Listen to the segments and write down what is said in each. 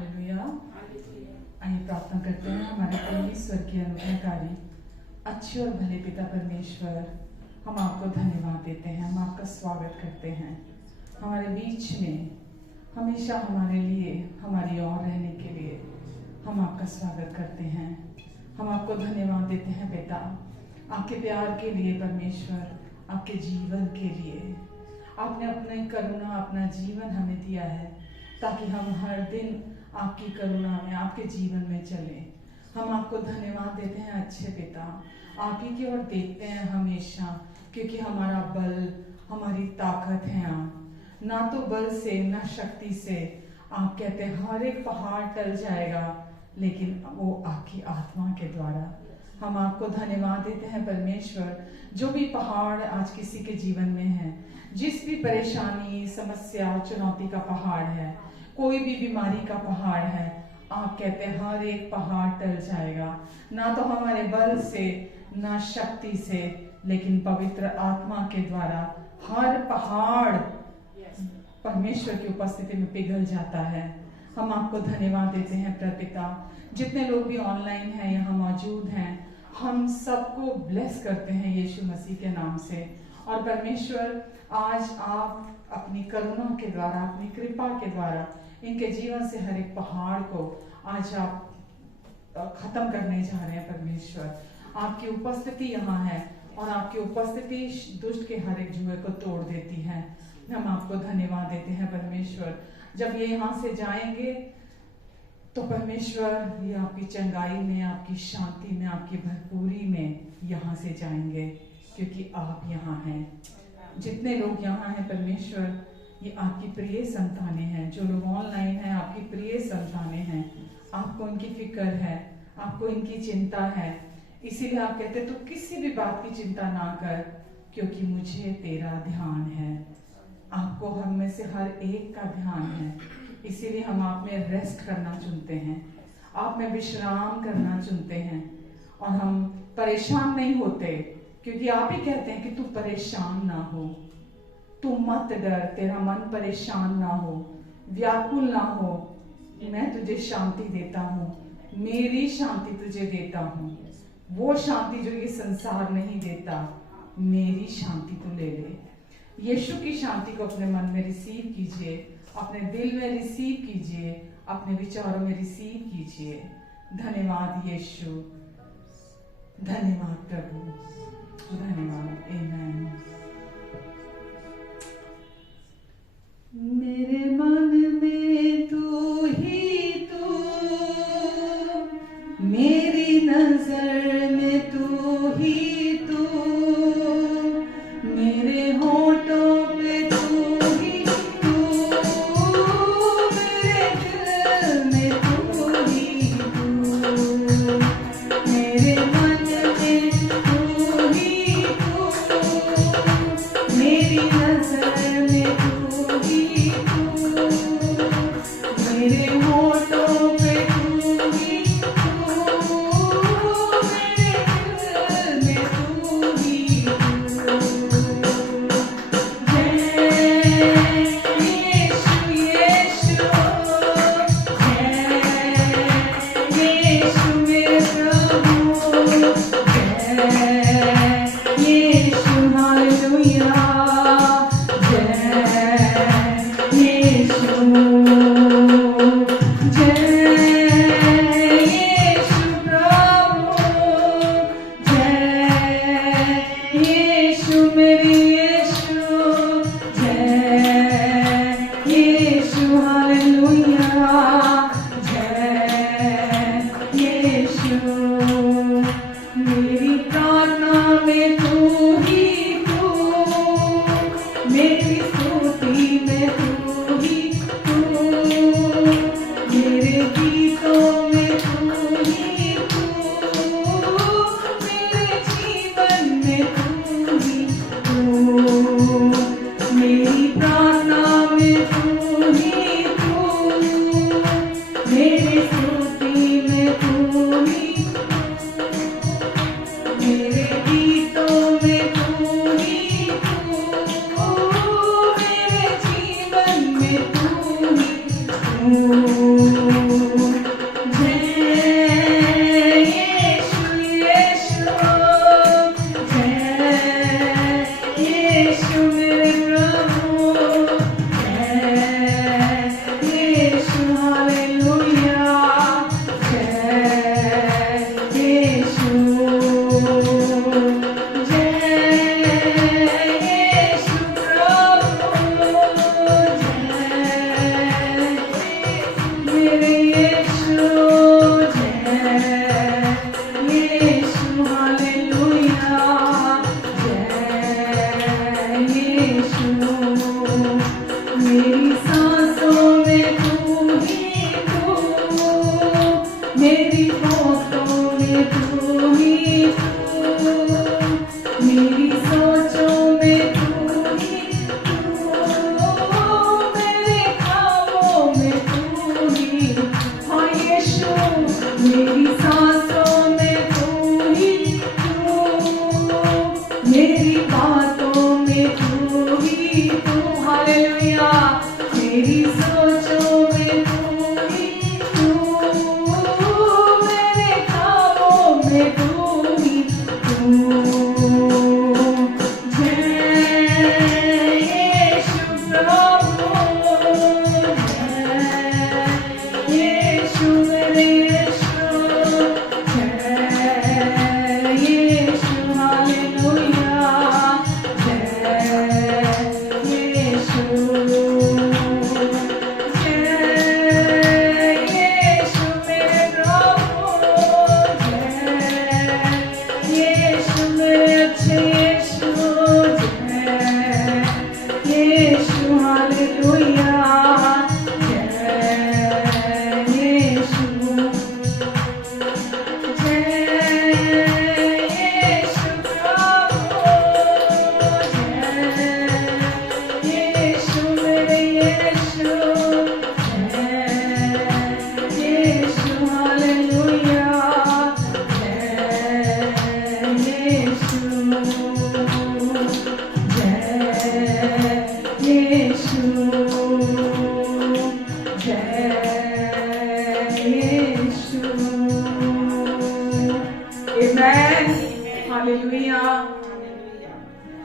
Hallelujah. आइए प्रार्थना करते हैं। हमारे प्रेमी स्वर्गीय अनुग्रहकारी अच्छे और भले पिता परमेश्वर, हम आपको धन्यवाद देते हैं, हम आपका स्वागत करते हैं हमारे बीच में। हमेशा हमारे लिए, हमारी और रहने के लिए हम आपका स्वागत करते हैं। हम आपको धन्यवाद देते हैं पिता, आपके प्यार के लिए परमेश्वर, आपके जीवन के लिए। आपने अपने करुणा, अपना जीवन हमें दिया है ताकि हम हर दिन आपकी करुणा में, आपके जीवन में चलें। हम आपको धन्यवाद देते हैं अच्छे पिता, आप ही की ओर देखते हैं हमेशा, क्योंकि हमारा बल, हमारी ताकत है आप। ना तो बल से, ना शक्ति से। आप कहते हैं हर एक पहाड़ टल जाएगा, लेकिन वो आपकी आत्मा के द्वारा। हम आपको धन्यवाद देते हैं परमेश्वर, जो भी पहाड़ आज किसी के जीवन में है, जिस भी परेशानी, समस्या, चुनौती का पहाड़ है, कोई भी बीमारी का पहाड़ है, आप कहते हैं हर एक पहाड़ टल जाएगा। ना तो हमारे बल से, ना शक्ति से, लेकिन पवित्र आत्मा के द्वारा हर पहाड़ परमेश्वर की उपस्थिति में पिघल जाता है। हम आपको धन्यवाद देते हैं पिता। जितने लोग भी ऑनलाइन हैं, यहाँ मौजूद हैं, हम सबको ब्लेस करते हैं यीशु मसीह के नाम से। और परमेश्वर, आज आप अपनी करुणा के द्वारा, अपनी कृपा के द्वारा इनके जीवन से हर एक पहाड़ को आज आप खत्म करने जा रहे हैं परमेश्वर। आपकी उपस्थिति यहाँ है और आपकी उपस्थिति दुष्ट के हर एक जुए को तोड़ देती है। हम आपको धन्यवाद देते हैं परमेश्वर। जब ये यहाँ से जाएंगे तो परमेश्वर, ये आपकी चंगाई में, आपकी शांति में, आपकी भरपूरी में यहाँ से जाएंगे, क्योंकि आप यहाँ हैं। जितने लोग यहाँ हैं परमेश्वर, ये आपकी प्रिय संतानें हैं। जो लोग ऑनलाइन हैं, आपकी प्रिय संतानें हैं। आपको इनकी फिक्र है, आपको इनकी चिंता है। इसीलिए आप कहते तो किसी भी बात की चिंता ना कर, क्योंकि मुझे तेरा ध्यान है। आपको हम में से हर एक का ध्यान है। इसीलिए हम आप में रेस्ट करना चुनते हैं, आप में विश्राम करना चुनते हैं। और हम परेशान नहीं होते, क्योंकि आप ही कहते हैं कि तू परेशान ना हो, तू मत डर, तेरा मन परेशान ना हो, व्याकुल ना हो। मैं तुझे शांति देता हूँ, मेरी शांति तुझे देता हूँ। वो शांति जो ये संसार नहीं देता, मेरी शांति तू ले ले। यीशु की शांति को अपने मन में रिसीव कीजिए, अपने दिल में रिसीव कीजिए, अपने विचारों में रिसीव कीजिए। धन्यवाद यीशु, धन्यवाद प्रभु, धन्यवाद। आमीन। मेरे मन में तू ही तू, मेरी नजर में तू ही तू, मेरे होठों पे तू ही तू, मेरे दिल में तू ही तू, मेरे मन में तू ही तू, मेरी नजर में तू ही तू, मेरे होठों पे तू ही तू, मेरे दिल में तू ही तू। जय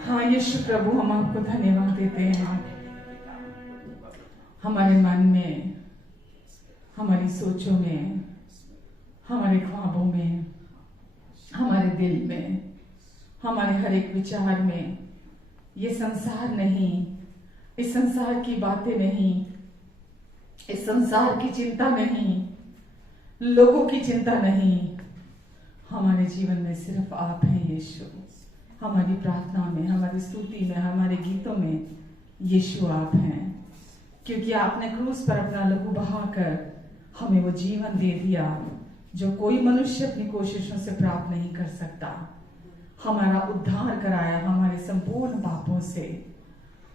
हाँ यीशु प्रभु, हम आपको धन्यवाद देते हैं। हमारे मन में, हमारी सोचों में, हमारे ख्वाबों में, हमारे दिल में, हमारे हर एक विचार में ये संसार नहीं, इस संसार की बातें नहीं, इस संसार की चिंता नहीं, लोगों की चिंता नहीं, हमारे जीवन में सिर्फ आप हैं यीशु। हमारी प्रार्थना में, हमारी स्तुति में, हमारे गीतों में यीशु आप हैं, क्योंकि आपने क्रूस पर अपना लहू बहाकर हमें वो जीवन दे दिया जो कोई मनुष्य अपनी कोशिशों से प्राप्त नहीं कर सकता। हमारा उद्धार कराया हमारे संपूर्ण पापों से,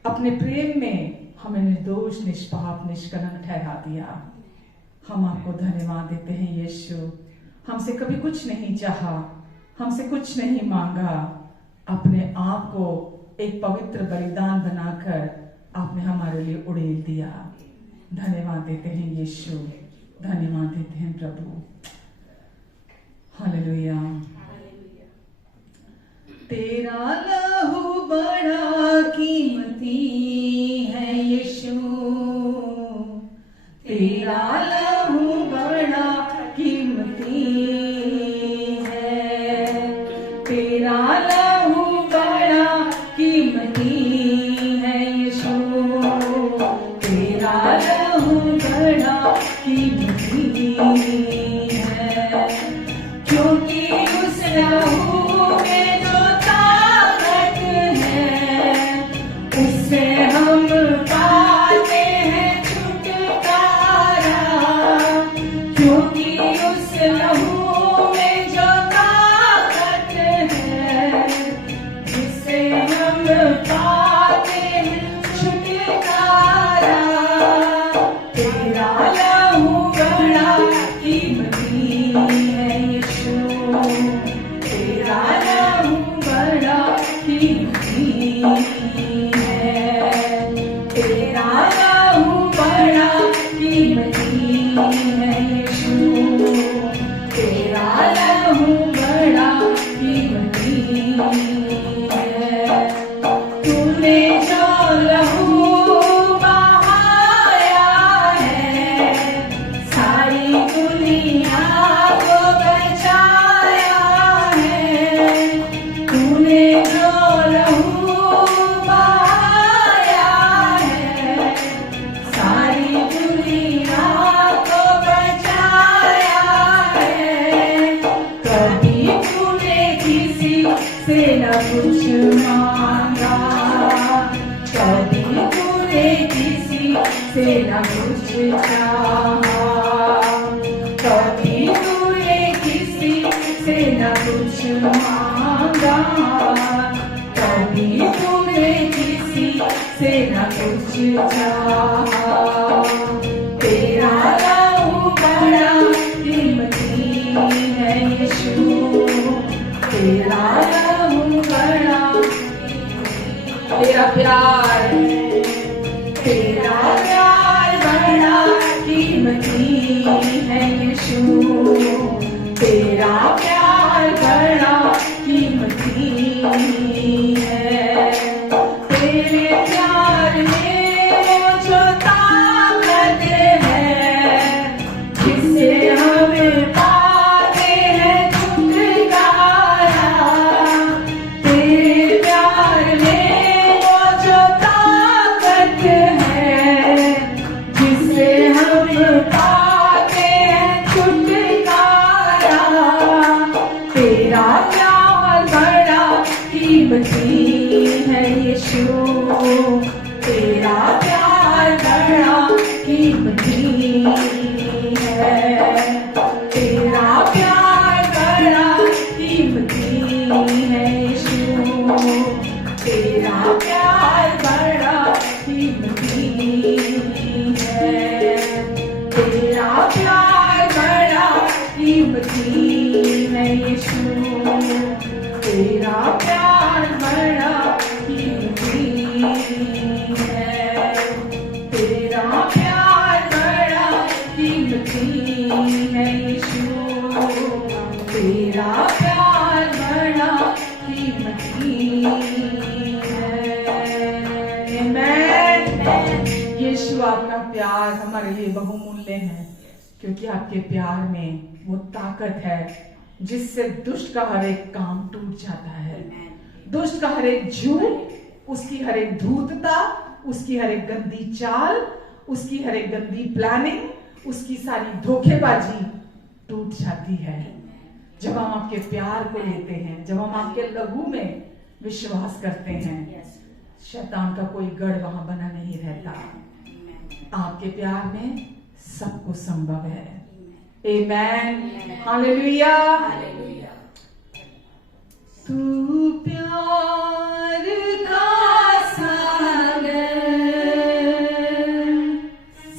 अपने प्रेम में हमें निर्दोष, निष्पाप, निष्कलंक ठहरा दिया। हम आपको धन्यवाद देते हैं यीशु। हमसे कभी कुछ नहीं चाहा, हमसे कुछ नहीं मांगा, अपने आप को एक पवित्र बलिदान बनाकर आपने हमारे लिए उड़ेल दिया। धन्यवाद देते हैं यीशु, धन्यवाद देते हैं प्रभु। हालेलुया। तेरा लहू बड़ा कीमती है यीशु, तेरा लहू बड़ा कीमती है, तेरा लहू बड़ा कीमती है यीशु, तेरा लहू बड़ा कीमती है, क्योंकि उस लहू में जो ताकत है उससे हम पाते हैं छुटकारा, क्योंकि उस लहू में जो ताकत है उससे हम पाते हैं छुटकारा। तेरा लहू बड़ा कीमती है यीशु, तेरा लहू बड़ा कीमती है, तेरा लहू बड़ा कीमती है यीशु, तेरा लहू बड़ा कीमती है। तूने जो लहू बहाया है, सारी दुनिया को बचाया है। तूने जो लहू बहाया है, सारी दुनिया को बचाया है। कभी तूने किसी से न कुछ मांगा, कभी तूने किसी से न कुछ चाहा, कभी तूने किसी से न कुछ मांगा, कभी तूने किसी से न कुछ चाहा। तेरा लहू बड़ा कीमती है यीशु, तेरा लहू बड़ा, तेरा प्यार, तेरा प्यार बड़ा कीमती है यीशु, तेरा प्यार बड़ा कीमती है। तेरे प्यार में वो जो ताकत है, जिससे हमें पाते हैं छुटकारा। तेरे प्यार में वो जो ताकत है, जिससे हम पाते हैं छुटकारा। तेरा प्यार बड़ा कीमती है यीशु, तेरा प्यार बड़ा कीमती है। तेरा प्यार बड़ा कीमती है यीशु, तेरा प्यार बड़ा कीमती है। तेरा प्यार बड़ा कीमती है यीशु, तेरा प्यार बड़ा कीमती है। तेरा प्यार बड़ा कीमती है यीशु, तेरा प्यार बड़ा कीमती है। आमेन। यीशु आपका प्यार हमारे लिए बहुमूल्य है, क्योंकि आपके प्यार में वो ताकत है जिससे दुष्ट का हर एक काम टूट जाता है। दुष्ट का हर एक झूठ, उसकी हर एक धूर्तता, उसकी हर एक गंदी चाल, उसकी हर एक गंदी प्लानिंग, उसकी सारी धोखेबाजी टूट जाती है जब हम आपके प्यार को लेते हैं, जब हम आपके लहू में विश्वास करते हैं। शैतान का कोई गढ़ वहां बना नहीं रहता। आपके प्यार में सब कुछ संभव है। आमेन, हालेलुया। तू प्यार का सागर,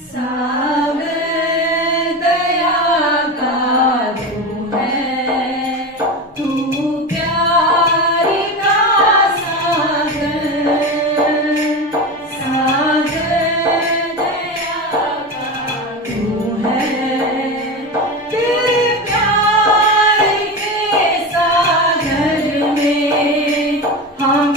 सागर दया का तू है। तू प्यार का सागर, सागर दया का तू है। तेरे प्यार के सागर में हम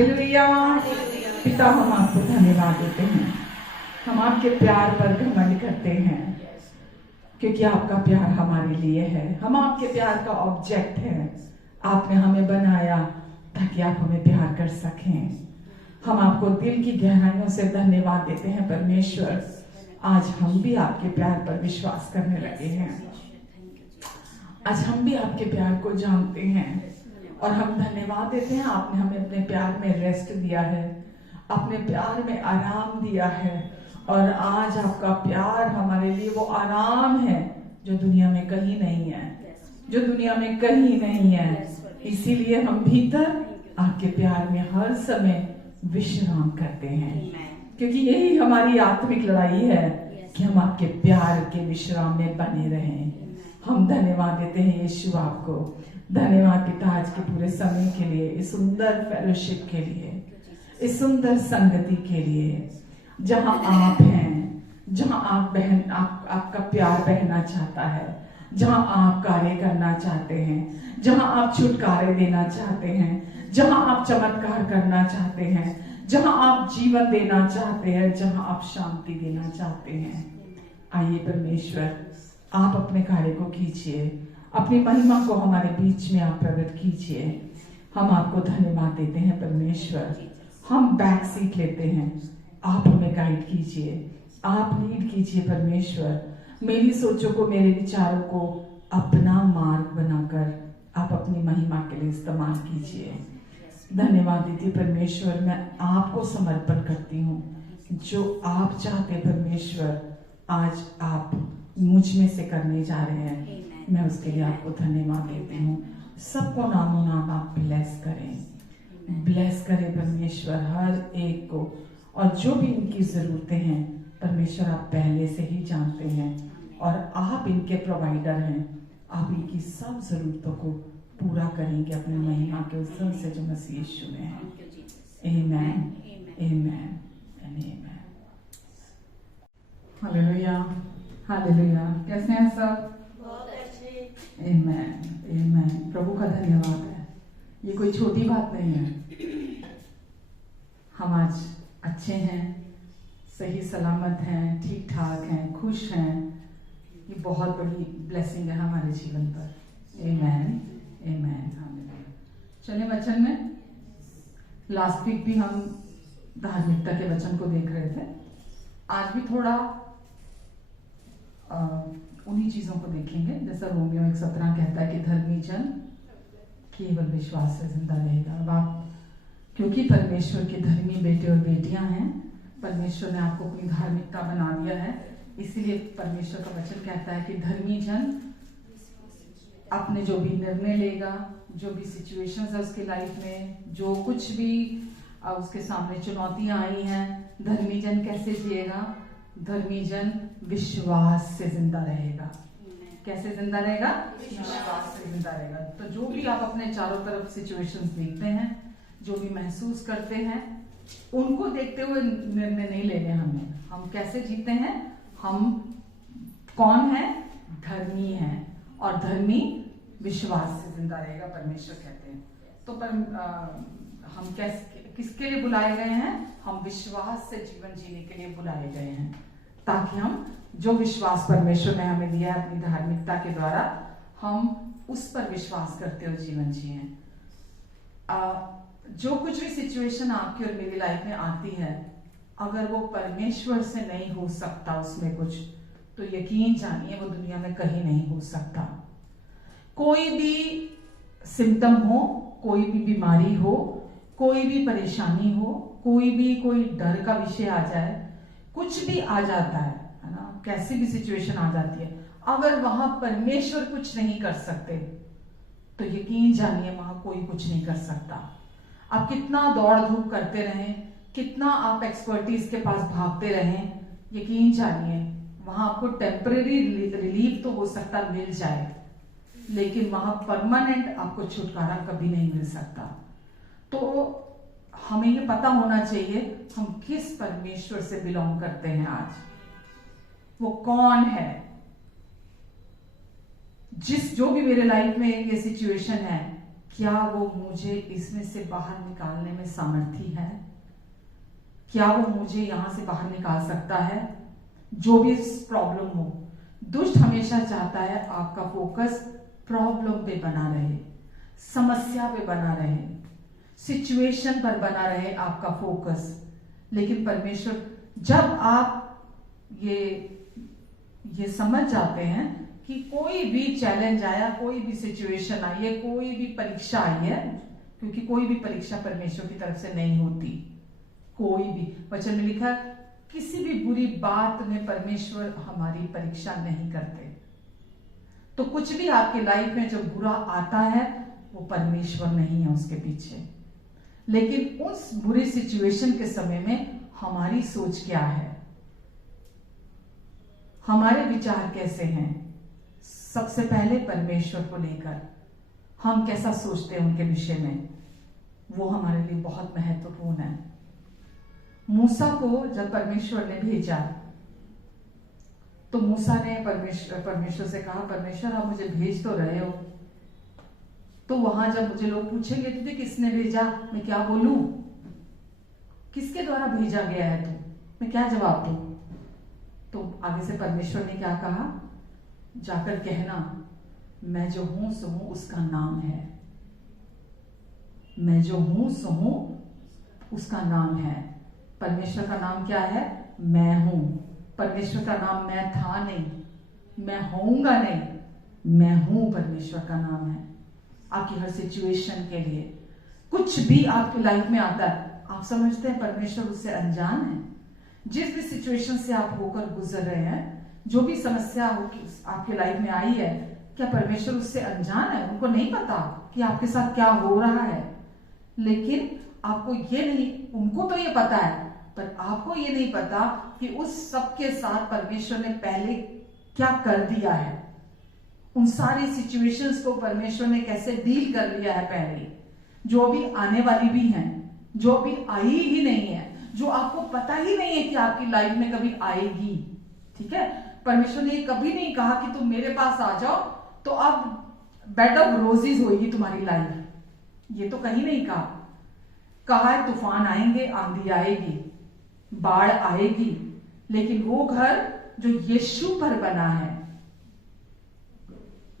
हालेलुया। पिता, हम आपको धन्यवाद देते हैं। हम आपके प्यार पर घमंड करते हैं क्योंकि आपका प्यार हमारे लिए है। हम आपके प्यार का ऑब्जेक्ट है। आपने हमें बनाया ताकि आप हमें प्यार कर सकें। हम आपको दिल की गहराइयों से धन्यवाद देते हैं परमेश्वर। आज हम भी आपके प्यार पर विश्वास करने लगे हैं। आज हम भी आपके प्यार को जानते हैं और हम धन्यवाद देते हैं। आपने हमें अपने प्यार में रेस्ट दिया है, अपने प्यार में आराम दिया है, और आज आपका प्यार हमारे लिए वो आराम है जो दुनिया में कहीं नहीं है, जो दुनिया में कहीं नहीं है। इसीलिए हम भीतर आपके प्यार में हर समय विश्राम करते हैं, क्योंकि यही हमारी आत्मिक लड़ाई है कि हम आपके प्यार के विश्राम में बने रहें। हम धन्यवाद देते हैं यीशु आपको। धन्यवाद पिता आज के पूरे समय के लिए, इस सुंदर फेलोशिप के लिए, इस सुंदर संगति के लिए, जहां आप हैं, जहां आपका प्यार बहना चाहता है, जहां आप कार्य करना चाहते हैं, जहां आप छुटकारे देना चाहते हैं, जहां आप चमत्कार करना चाहते हैं, जहां आप जीवन देना चाहते हैं, जहां आप शांति देना चाहते हैं। आइए परमेश्वर, आप अपने कार्य को कीजिए, अपनी महिमा को हमारे बीच में आप प्रकट कीजिए। हम आपको धन्यवाद देते हैं परमेश्वर। हम बैक सीट लेते हैं, आप हमें गाइड कीजिए, आप लीड कीजिए परमेश्वर। मेरी सोचों को, मेरे विचारों को अपना मार्ग बनाकर आप अपनी महिमा के लिए इस्तेमाल कीजिए। धन्यवाद देती परमेश्वर, मैं आपको समर्पण करती हूँ। जो आप चाहते परमेश्वर, आज आप मुझ में से करने जा रहे हैं, मैं उसके लिए आपको धन्यवाद देती हूँ। सबको नामों नाम आप ब्लेस करें, ब्लेस करें परमेश्वर हर एक को, और जो भी इनकी जरूरतें हैं परमेश्वर आप पहले से ही जानते हैं, और आप इनके प्रोवाइडर हैं। आप इनकी सब जरूरतों को पूरा करेंगे अपनी महिमा के उस दर से जो मसीह यीशु में है। आमेन, आमेन, आमेन। हालेलुया, हालेलुया। कैसे हैं सब? बहुत अच्छे। आमेन, आमेन। प्रभु का धन्यवाद है। ये कोई छोटी बात नहीं है। हम आज अच्छे हैं, सही सलामत हैं, ठीक ठाक हैं, खुश हैं। ये बहुत बड़ी ब्लेसिंग है हमारे जीवन पर। आमेन, आमेन, हालेलुया। चलिए वचन में, लास्ट वीक भी हम धार्मिकता के वचन को देख रहे थे। आज भी थोड़ा उन्हीं चीजों को देखेंगे, जैसा रोमियो 1:17 कहता है कि धर्मी जन केवल विश्वास से जिंदा रहेगा। अब आप, क्योंकि परमेश्वर के धर्मी बेटे और बेटियां हैं, परमेश्वर ने आपको अपनी धार्मिकता बना दिया है, इसीलिए परमेश्वर का वचन कहता है कि धर्मी जन अपने जो भी निर्णय लेगा, जो भी सिचुएशंस है उसके लाइफ में, जो कुछ भी उसके सामने चुनौतियां आई हैं, धर्मी जन कैसे जिएगा? धर्मी जन विश्वास से जिंदा रहेगा। कैसे जिंदा रहेगा? विश्वास से जिंदा रहेगा। तो जो भी आप अपने चारों तरफ सिचुएशंस देखते हैं, जो भी महसूस करते हैं, उनको देखते हुए निर्णय नहीं लेने हमें। हम कैसे जीते हैं? हम कौन है? धर्मी हैं, और धर्मी विश्वास से जिंदा रहेगा, परमेश्वर कहते हैं। तो हम किसके लिए बुलाए गए हैं? हम विश्वास से जीवन जीने के लिए बुलाए गए हैं, ताकि हम जो विश्वास परमेश्वर ने हमें दिया है अपनी धार्मिकता के द्वारा, हम उस पर विश्वास करते हुए जीवन जिए। जो कुछ भी सिचुएशन आपकी और मेरी लाइफ में आती है, अगर वो परमेश्वर से नहीं हो सकता उसमें कुछ, तो यकीन जानिए वो दुनिया में कहीं नहीं हो सकता। कोई भी सिम्टम हो, कोई भी बीमारी हो, कोई भी परेशानी हो, कोई डर का विषय आ जाए, कुछ भी आ जाता है ना, कैसी भी सिचुएशन आ जाती है, अगर वहां परमेश्वर कुछ नहीं कर सकते तो यकीन जानिए वहां कोई कुछ नहीं कर सकता। आप कितना दौड़ धूप करते रहें, कितना आप एक्सपर्टीज के पास भागते रहें, यकीन जानिए वहां आपको टेम्परेरी रिलीफ तो हो सकता मिल जाए, लेकिन वहां परमानेंट आपको छुटकारा कभी नहीं मिल सकता। तो हमें ये पता होना चाहिए हम किस परमेश्वर से बिलोंग करते हैं। आज वो कौन है? जो भी मेरे लाइफ में ये सिचुएशन है, क्या वो मुझे इसमें से बाहर निकालने में सामर्थ्य है? क्या वो मुझे यहां से बाहर निकाल सकता है? जो भी प्रॉब्लम हो, दुष्ट हमेशा चाहता है आपका फोकस प्रॉब्लम पे बना रहे, समस्या पे बना रहे, सिचुएशन पर बना रहे आपका फोकस। लेकिन परमेश्वर, जब आप ये समझ जाते हैं कि कोई भी चैलेंज आया, कोई भी सिचुएशन आई है, कोई भी परीक्षा आई है, क्योंकि कोई भी परीक्षा परमेश्वर की तरफ से नहीं होती, कोई भी, वचन में लिखा है किसी भी बुरी बात में परमेश्वर हमारी परीक्षा नहीं करते। तो कुछ भी आपके लाइफ में जो बुरा आता है वो परमेश्वर नहीं है उसके पीछे। लेकिन उस बुरी सिचुएशन के समय में हमारी सोच क्या है, हमारे विचार कैसे हैं, सबसे पहले परमेश्वर को लेकर हम कैसा सोचते हैं उनके विषय में, वो हमारे लिए बहुत महत्वपूर्ण है। मूसा को जब परमेश्वर ने भेजा तो मूसा ने परमेश्वर से कहा, परमेश्वर आप मुझे भेज तो रहे हो, तो वहां जब मुझे लोग पूछेंगे तुझे किसने भेजा, मैं क्या बोलूं? किसके द्वारा भेजा गया है तू, मैं क्या जवाब दूं? तो आगे से परमेश्वर ने क्या कहा, जाकर कहना मैं जो हूं सो हूं उसका नाम है, मैं जो हूं सो हूं उसका नाम है। परमेश्वर का नाम क्या है? मैं हूं। परमेश्वर का नाम मैं था नहीं, मैं होऊंगा नहीं, मैं हूं परमेश्वर का नाम है। आपकी हर सिचुएशन के लिए, कुछ भी आपकी लाइफ में आता है, आप समझते हैं परमेश्वर उससे अनजान है? जिस भी सिचुएशन से आप होकर गुजर रहे हैं, जो भी समस्या आपके लाइफ में आई है, क्या परमेश्वर उससे अनजान है? उनको नहीं पता कि आपके साथ क्या हो रहा है? लेकिन आपको ये नहीं, उनको तो ये पता है, पर आपको ये नहीं पता कि उस सब के साथ परमेश्वर ने पहले क्या कर दिया है, उन सारी सिचुएशंस को परमेश्वर ने कैसे डील कर लिया है पहले, जो भी आने वाली भी हैं, जो भी आई ही नहीं है, जो आपको पता ही नहीं है कि आपकी लाइफ में कभी आएगी। ठीक है, परमेश्वर ने ये कभी नहीं कहा कि तुम मेरे पास आ जाओ तो अब बेड ऑफ रोजेज होगी तुम्हारी लाइफ, ये तो कहीं नहीं कहा। कहा है तूफान आएंगे, आंधी आएगी, बाढ़ आएगी, लेकिन वो घर जो यीशु पर बना है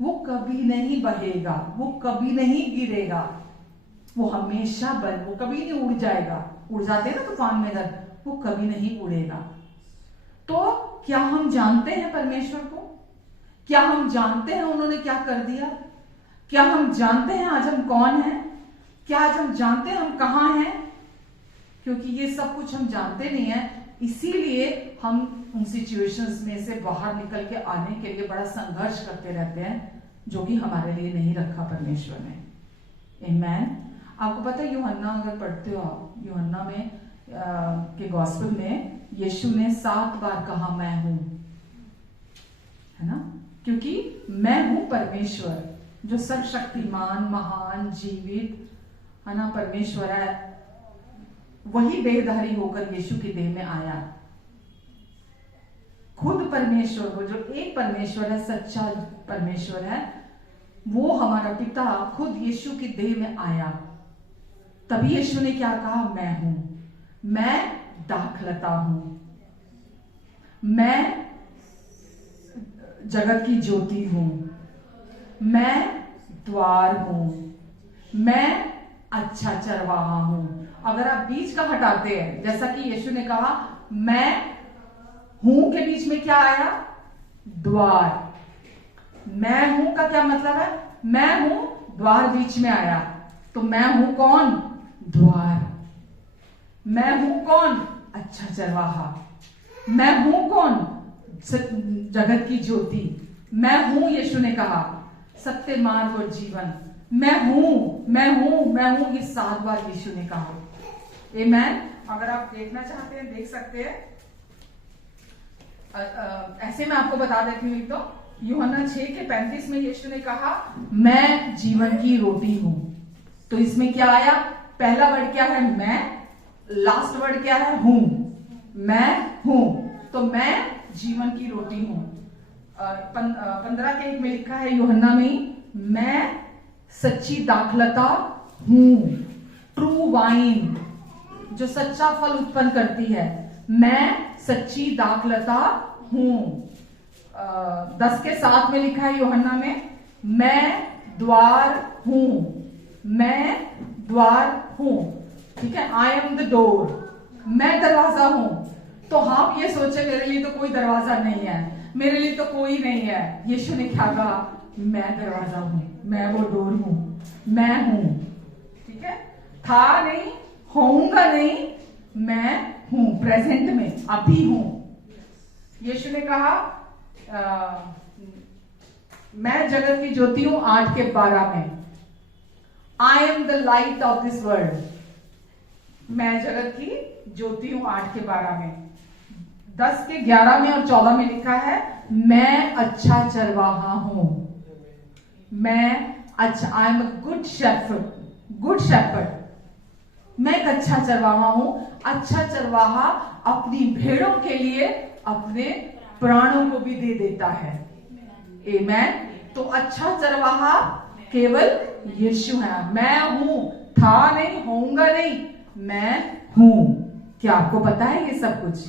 वो कभी नहीं बहेगा, वो कभी नहीं गिरेगा, वो हमेशा वो कभी नहीं उड़ जाएगा। उड़ जाते हैं ना तूफान में घर, वो कभी नहीं उड़ेगा। तो क्या हम जानते हैं परमेश्वर को? क्या हम जानते हैं उन्होंने क्या कर दिया? क्या हम जानते हैं आज हम कौन हैं? क्या आज हम जानते हैं हम कहां हैं? क्योंकि ये सब कुछ हम जानते नहीं है, इसीलिए हम उन सिचुएशंस में से बाहर निकल के आने के लिए बड़ा संघर्ष करते रहते हैं, जो कि हमारे लिए नहीं रखा परमेश्वर ने। आमेन। आपको पता है, यूहन्ना अगर पढ़ते हो आप, यूहन्ना में के गॉस्पेल में यीशु ने 7 बार कहा मैं हूं, है ना? क्योंकि मैं हूं परमेश्वर जो सर्वशक्तिमान, महान, जीवित, है ना, परमेश्वर है। वही देहधारी होकर यीशु की देह में आया। खुद परमेश्वर, वो जो एक परमेश्वर है, सच्चा परमेश्वर है, वो हमारा पिता खुद यीशु की देह में आया। तभी यीशु ने क्या कहा? मैं हूं, मैं दाखलता हूं, मैं जगत की ज्योति हूं, मैं द्वार हूं, मैं अच्छा चरवाहा हूं। अगर आप बीच का हटाते हैं, जैसा कि यीशु ने कहा मैं हूं के बीच में क्या आया? द्वार। मैं हूं का क्या मतलब है? मैं हूं, द्वार बीच में आया, तो मैं हूं कौन? द्वार। मैं हूं कौन? अच्छा चरवाहा। मैं हूं कौन? जगत की ज्योति। मैं हूं, यीशु ने कहा, सत्य, मार्ग और जीवन। मैं हूं, मैं हूं, मैं हूं, ये 7 बार यीशु ने कहा। आमेन। अगर आप देखना चाहते हैं देख सकते हैं। ऐसे मैं आपको बता देती हूँ। एक तो यूहन्ना 6:35 में यीशु ने कहा मैं जीवन की रोटी हूं। तो इसमें क्या आया? पहला वर्ड क्या है? मैं। लास्ट वर्ड क्या है? हूं। मैं हूं, तो मैं जीवन की रोटी हूं। 15:1 में लिखा है यूहन्ना में, मैं सच्ची दाखलता हूं, ट्रू वाइन, जो सच्चा फल उत्पन्न करती है। मैं सच्ची दाखलता हूं। 10:7 में लिखा है यूहन्ना में, मैं द्वार हूं, मैं द्वार हूं। ठीक है, आई एम द डोर, मैं दरवाजा हूं। तो आप ये सोचे मेरे लिए तो कोई दरवाजा नहीं है, मेरे लिए तो कोई नहीं है। यीशु ने क्या कहा? मैं दरवाजा हूं, मैं वो डोर हूं, मैं हूं। ठीक है, था नहीं, होऊंगा नहीं, मैं हूं, प्रेजेंट में अभी हूं। यीशु ने कहा मैं जगत की ज्योति हूं 8:12 में। I am the light of this world, मैं जगत की ज्योति हूं 8:12 में। 10:11 में और 14 में लिखा है मैं अच्छा चरवाहा हूं, मैं अच्छा, I am a good shepherd, good shepherd. मैं एक अच्छा चरवाहा हूं। अच्छा चरवाहा अपनी भेड़ों के लिए अपने प्राणों को भी दे देता है। आमेन। तो अच्छा चरवाहा केवल यीशु है। मैं हूं, था नहीं, होऊंगा नहीं, मैं हूं। क्या आपको पता है ये सब कुछ?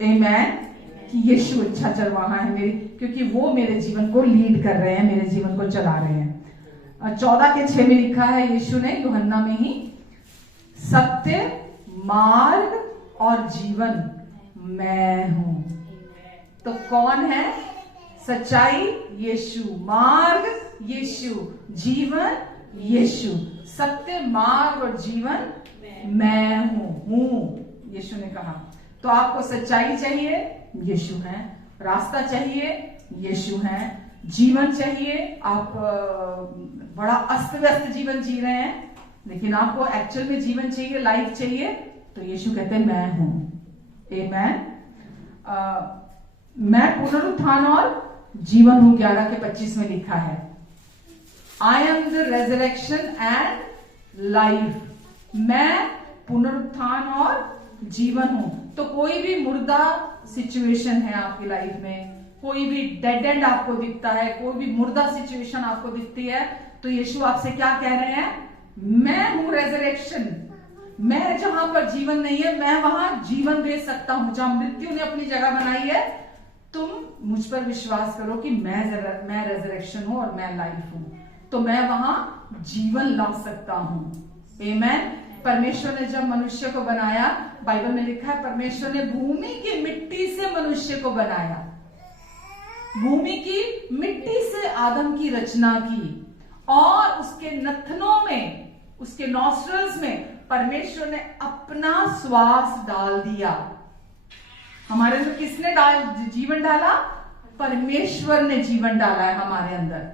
आमेन। कि यीशु अच्छा चरवाहा है मेरी, क्योंकि वो मेरे जीवन को लीड कर रहे हैं, मेरे जीवन को चला रहे हैं। 14:6 में लिखा है यीशु ने यूहन्ना में ही, सत्य, मार्ग और जीवन मैं हूं। तो कौन है? सच्चाई यीशु, मार्ग यीशु, जीवन यीशु। सत्य, मार्ग और जीवन मैं हूं, यीशु ने कहा। तो आपको सच्चाई चाहिए, यीशु है। रास्ता चाहिए, यीशु है। जीवन चाहिए, आप बड़ा अस्त व्यस्त जीवन जी रहे हैं, लेकिन आपको एक्चुअल में जीवन चाहिए, लाइफ चाहिए, तो यीशु कहते हैं मैं हूं। आमेन। मैं पुनरुत्थान और जीवन हूं, 11:25 में लिखा है। I am the resurrection and life, मैं पुनरुत्थान और जीवन हूं। तो कोई भी मुर्दा सिचुएशन है आपकी लाइफ में, कोई भी डेड एंड आपको दिखता है, कोई भी मुर्दा सिचुएशन आपको दिखती है, तो यीशु आपसे क्या कह रहे हैं? मैं हूं रेजरेक्शन। मैं जहां पर जीवन नहीं है, मैं वहां जीवन दे सकता हूं। जहां मृत्यु ने अपनी जगह बनाई है, तुम मुझ पर विश्वास करो कि मैं रेजरेक्शन हूं और मैं लाइफ हूं, तो मैं वहां जीवन ला सकता हूं। आमेन। परमेश्वर ने जब मनुष्य को बनाया, बाइबल में लिखा है परमेश्वर ने भूमि की मिट्टी से मनुष्य को बनाया। भूमि की मिट्टी से आदम की रचना की और उसके नथनों में, उसके नॉस्ट्रल्स में परमेश्वर ने अपना श्वास डाल दिया। हमारे अंदर किसने जीवन डाला? परमेश्वर ने जीवन डाला है हमारे अंदर।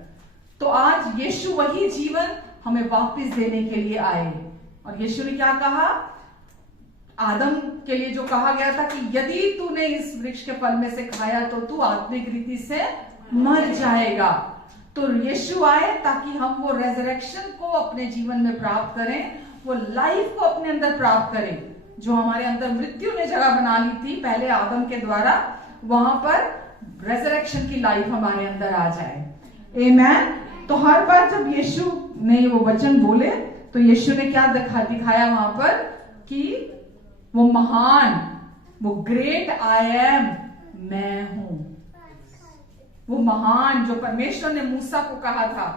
तो आज यीशु वही जीवन हमें वापस देने के लिए आए। और यीशु ने क्या कहा? आदम के लिए जो कहा गया था कि यदि तूने इस वृक्ष के फल में से खाया तो तू आत्मिक रीति से मर जाएगा। तो यीशु आए ताकि हम वो रेजरेक्शन को अपने जीवन में प्राप्त करें, वो लाइफ को अपने अंदर प्राप्त करें जो हमारे अंदर मृत्यु ने जगह बना ली थी पहले आदम के द्वारा। वहां पर रेजरेक्शन की लाइफ हमारे अंदर आ जाए। आमेन। तो हर बार जब यीशु ने वो वचन बोले तो यीशु ने क्या दिखाया वहां पर? कि वो महान, वो ग्रेट आई एम, मैं हूं। वो महान जो परमेश्वर ने मूसा को कहा था।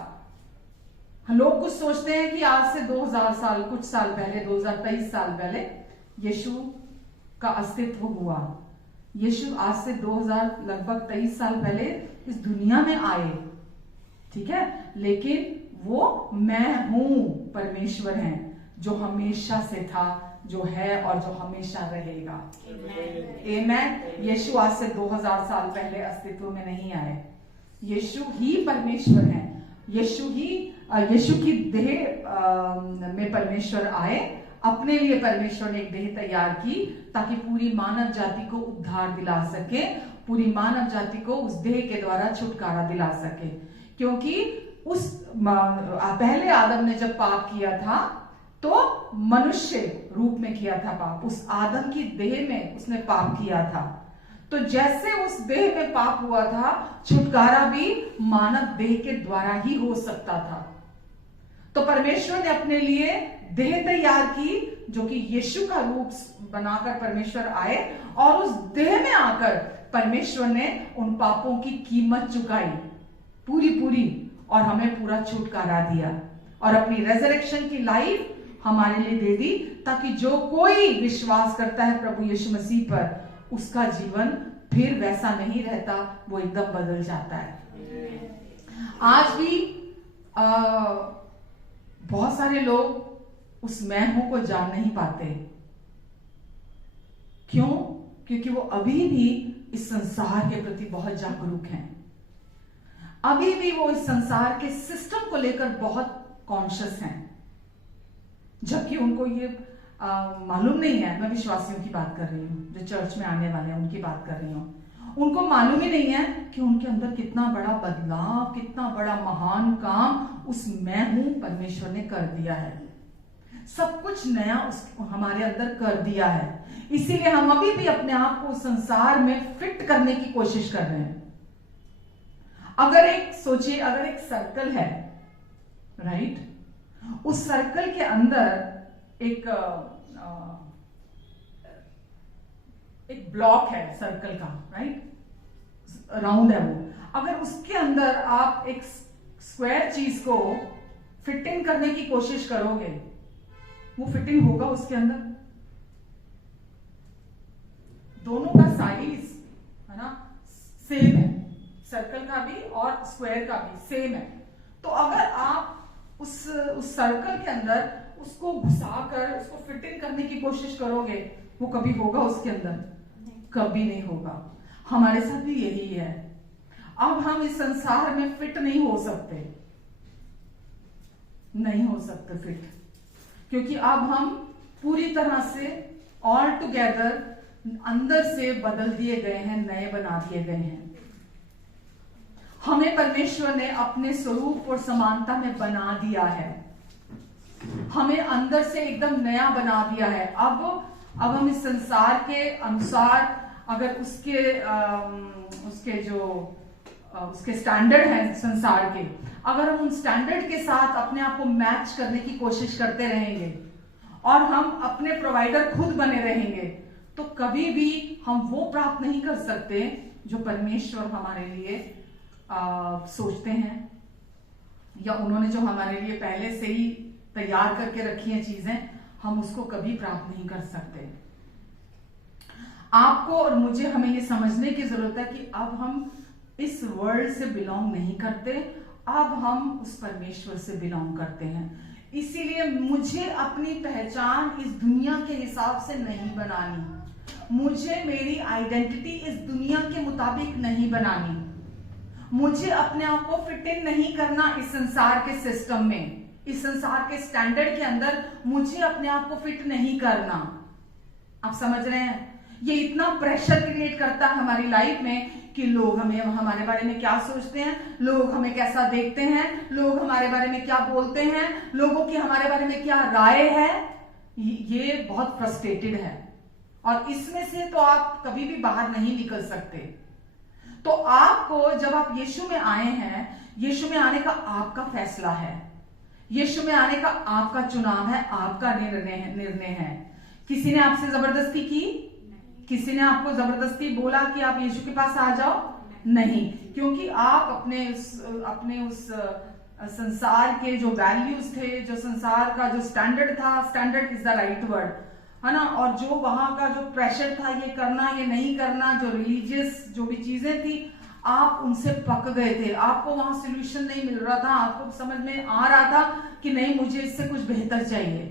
हम लोग कुछ सोचते हैं कि आज से 2000 साल, कुछ साल पहले, 2023 साल पहले यीशु का अस्तित्व हुआ। यीशु आज से 2000 लगभग 23 साल पहले इस दुनिया में आए, ठीक है। लेकिन वो मैं हूं परमेश्वर है, जो हमेशा से था, जो है और जो हमेशा रहेगा। आमेन। यीशु आज से 2000 साल पहले अस्तित्व में नहीं आए। यीशु ही परमेश्वर है। यीशु की देह में परमेश्वर आए। अपने लिए परमेश्वर ने एक देह तैयार की ताकि पूरी मानव जाति को उद्धार दिला सके, पूरी मानव जाति को उस देह के द्वारा छुटकारा दिला सके। क्योंकि उस पहले आदम ने जब पाप किया था तो मनुष्य रूप में किया था पाप, उस आदम की देह में उसने पाप किया था। तो जैसे उस देह में पाप हुआ था, छुटकारा भी मानव देह के द्वारा ही हो सकता था। तो परमेश्वर ने अपने लिए देह तैयार की, जो कि यीशु का रूप बनाकर परमेश्वर आए, और उस देह में आकर परमेश्वर ने उन पापों की कीमत चुकाई पूरी, और हमें पूरा छुटकारा दिया, और अपनी रेजरेक्शन की लाइफ हमारे लिए दे दी, ताकि जो कोई विश्वास करता है प्रभु यीशु मसीह पर, उसका जीवन फिर वैसा नहीं रहता, वो एकदम बदल जाता है। आज भी बहुत सारे लोग उस मैं हूं को जान नहीं पाते। क्यों? क्योंकि वो अभी भी इस संसार के प्रति बहुत जागरूक हैं, अभी भी वो इस संसार के सिस्टम को लेकर बहुत कॉन्शियस हैं, जबकि उनको ये मालूम नहीं है। मैं विश्वासियों की बात कर रही हूँ, जो चर्च में आने वाले हैं उनकी बात कर रही हूँ। उनको मालूम ही नहीं है कि उनके अंदर कितना बड़ा बदलाव, कितना बड़ा महान काम उस मैं हूं परमेश्वर ने कर दिया है। सब कुछ नया हमारे अंदर कर दिया है। इसीलिए हम अभी भी अपने आप को संसार में फिट करने की कोशिश कर रहे हैं। अगर एक सोचिए, अगर एक सर्कल है, राइट, उस सर्कल के अंदर एक ब्लॉक है सर्कल का, राइट, राउंड है वो। अगर उसके अंदर आप एक स्क्वायर चीज को फिटिंग करने की कोशिश करोगे, वो फिटिंग होगा उसके अंदर? दोनों का साइज है ना सेम है, सर्कल का भी और स्क्वायर का भी सेम है। तो अगर आप उस सर्कल के अंदर उसको घुसाकर उसको फिटिंग करने की कोशिश करोगे, वो कभी होगा उसके अंदर? कभी नहीं होगा। हमारे साथ भी यही है। अब हम इस संसार में फिट नहीं हो सकते, नहीं हो सकते फिट, क्योंकि अब हम पूरी तरह से ऑल टुगेदर अंदर से बदल दिए गए हैं, नए बना दिए गए हैं। हमें परमेश्वर ने अपने स्वरूप और समानता में बना दिया है, हमें अंदर से एकदम नया बना दिया है। अब हम इस संसार के अनुसार, अगर उसके स्टैंडर्ड हैं संसार के, अगर हम उन स्टैंडर्ड के साथ अपने आप को मैच करने की कोशिश करते रहेंगे और हम अपने प्रोवाइडर खुद बने रहेंगे, तो कभी भी हम वो प्राप्त नहीं कर सकते जो परमेश्वर हमारे लिए सोचते हैं, या उन्होंने जो हमारे लिए पहले से ही तैयार करके रखी हैं चीजें, हम उसको कभी प्राप्त नहीं कर सकते। आपको और मुझे हमें ये समझने की जरूरत है कि अब हम इस वर्ल्ड से बिलोंग नहीं करते, अब हम उस परमेश्वर से बिलोंग करते हैं। इसीलिए मुझे अपनी पहचान इस दुनिया के हिसाब से नहीं बनानी, मुझे मेरी आइडेंटिटी इस दुनिया के मुताबिक नहीं बनानी, मुझे अपने आप को फिट इन नहीं करना इस संसार के सिस्टम में, इस संसार के स्टैंडर्ड के अंदर मुझे अपने आप को फिट नहीं करना। आप समझ रहे हैं? ये इतना प्रेशर क्रिएट करता है हमारी लाइफ में कि लोग हमें हमारे बारे में क्या सोचते हैं, लोग हमें कैसा देखते हैं, लोग हमारे बारे में क्या बोलते हैं, लोगों की हमारे बारे में क्या राय है। ये बहुत फ्रस्ट्रेटेड है, और इसमें से तो आप कभी भी बाहर नहीं निकल सकते। तो आपको, जब आप यीशु में आए हैं, यीशु में आने का आपका फैसला है, यीशु में आने का आपका चुनाव है, आपका निर्णय है। किसी ने आपसे जबरदस्ती की? किसी ने आपको जबरदस्ती बोला कि आप यीशु के पास आ जाओ? नहीं, क्योंकि आप अपने उस संसार के जो वैल्यूज थे, जो संसार का जो स्टैंडर्ड था, standard is the right word, है ना, और जो वहां का जो प्रेशर था, ये करना ये नहीं करना, जो रिलीजियस जो भी चीजें थी, आप उनसे पक गए थे। आपको वहां सोल्यूशन नहीं मिल रहा था, आपको समझ में आ रहा था कि नहीं, मुझे इससे कुछ बेहतर चाहिए,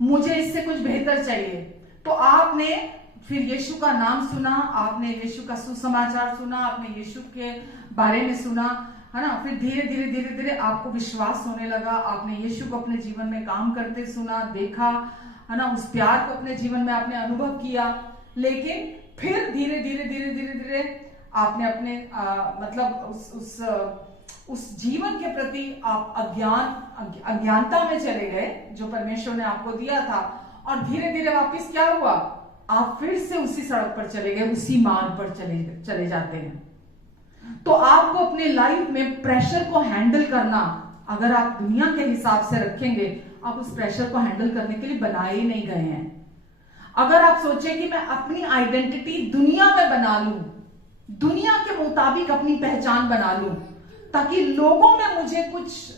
मुझे इससे कुछ बेहतर चाहिए। तो आपने फिर यीशु का नाम सुना, आपने यीशु का सुसमाचार सुना, आपने यीशु के बारे में सुना, है ना। फिर धीरे धीरे धीरे धीरे आपको विश्वास होने लगा, आपने यीशु को अपने जीवन में काम करते सुना, देखा, है ना, उस प्यार को अपने जीवन में आपने अनुभव किया। लेकिन फिर धीरे धीरे धीरे धीरे धीरे आपने अपने मतलब उस जीवन के प्रति आप अज्ञानता में चले गए जो परमेश्वर ने आपको दिया था, और धीरे धीरे वापस क्या हुआ, आप फिर से उसी सड़क पर चले गए, उसी मार्ग पर चले जाते हैं। तो आपको अपने लाइफ में प्रेशर को हैंडल करना, अगर आप दुनिया के हिसाब से रखेंगे, आप उस प्रेशर को हैंडल करने के लिए बनाए ही नहीं गए हैं। अगर आप सोचें कि मैं अपनी आइडेंटिटी दुनिया में बना लूं, दुनिया के मुताबिक अपनी पहचान बना लूं, ताकि लोगों में मुझे कुछ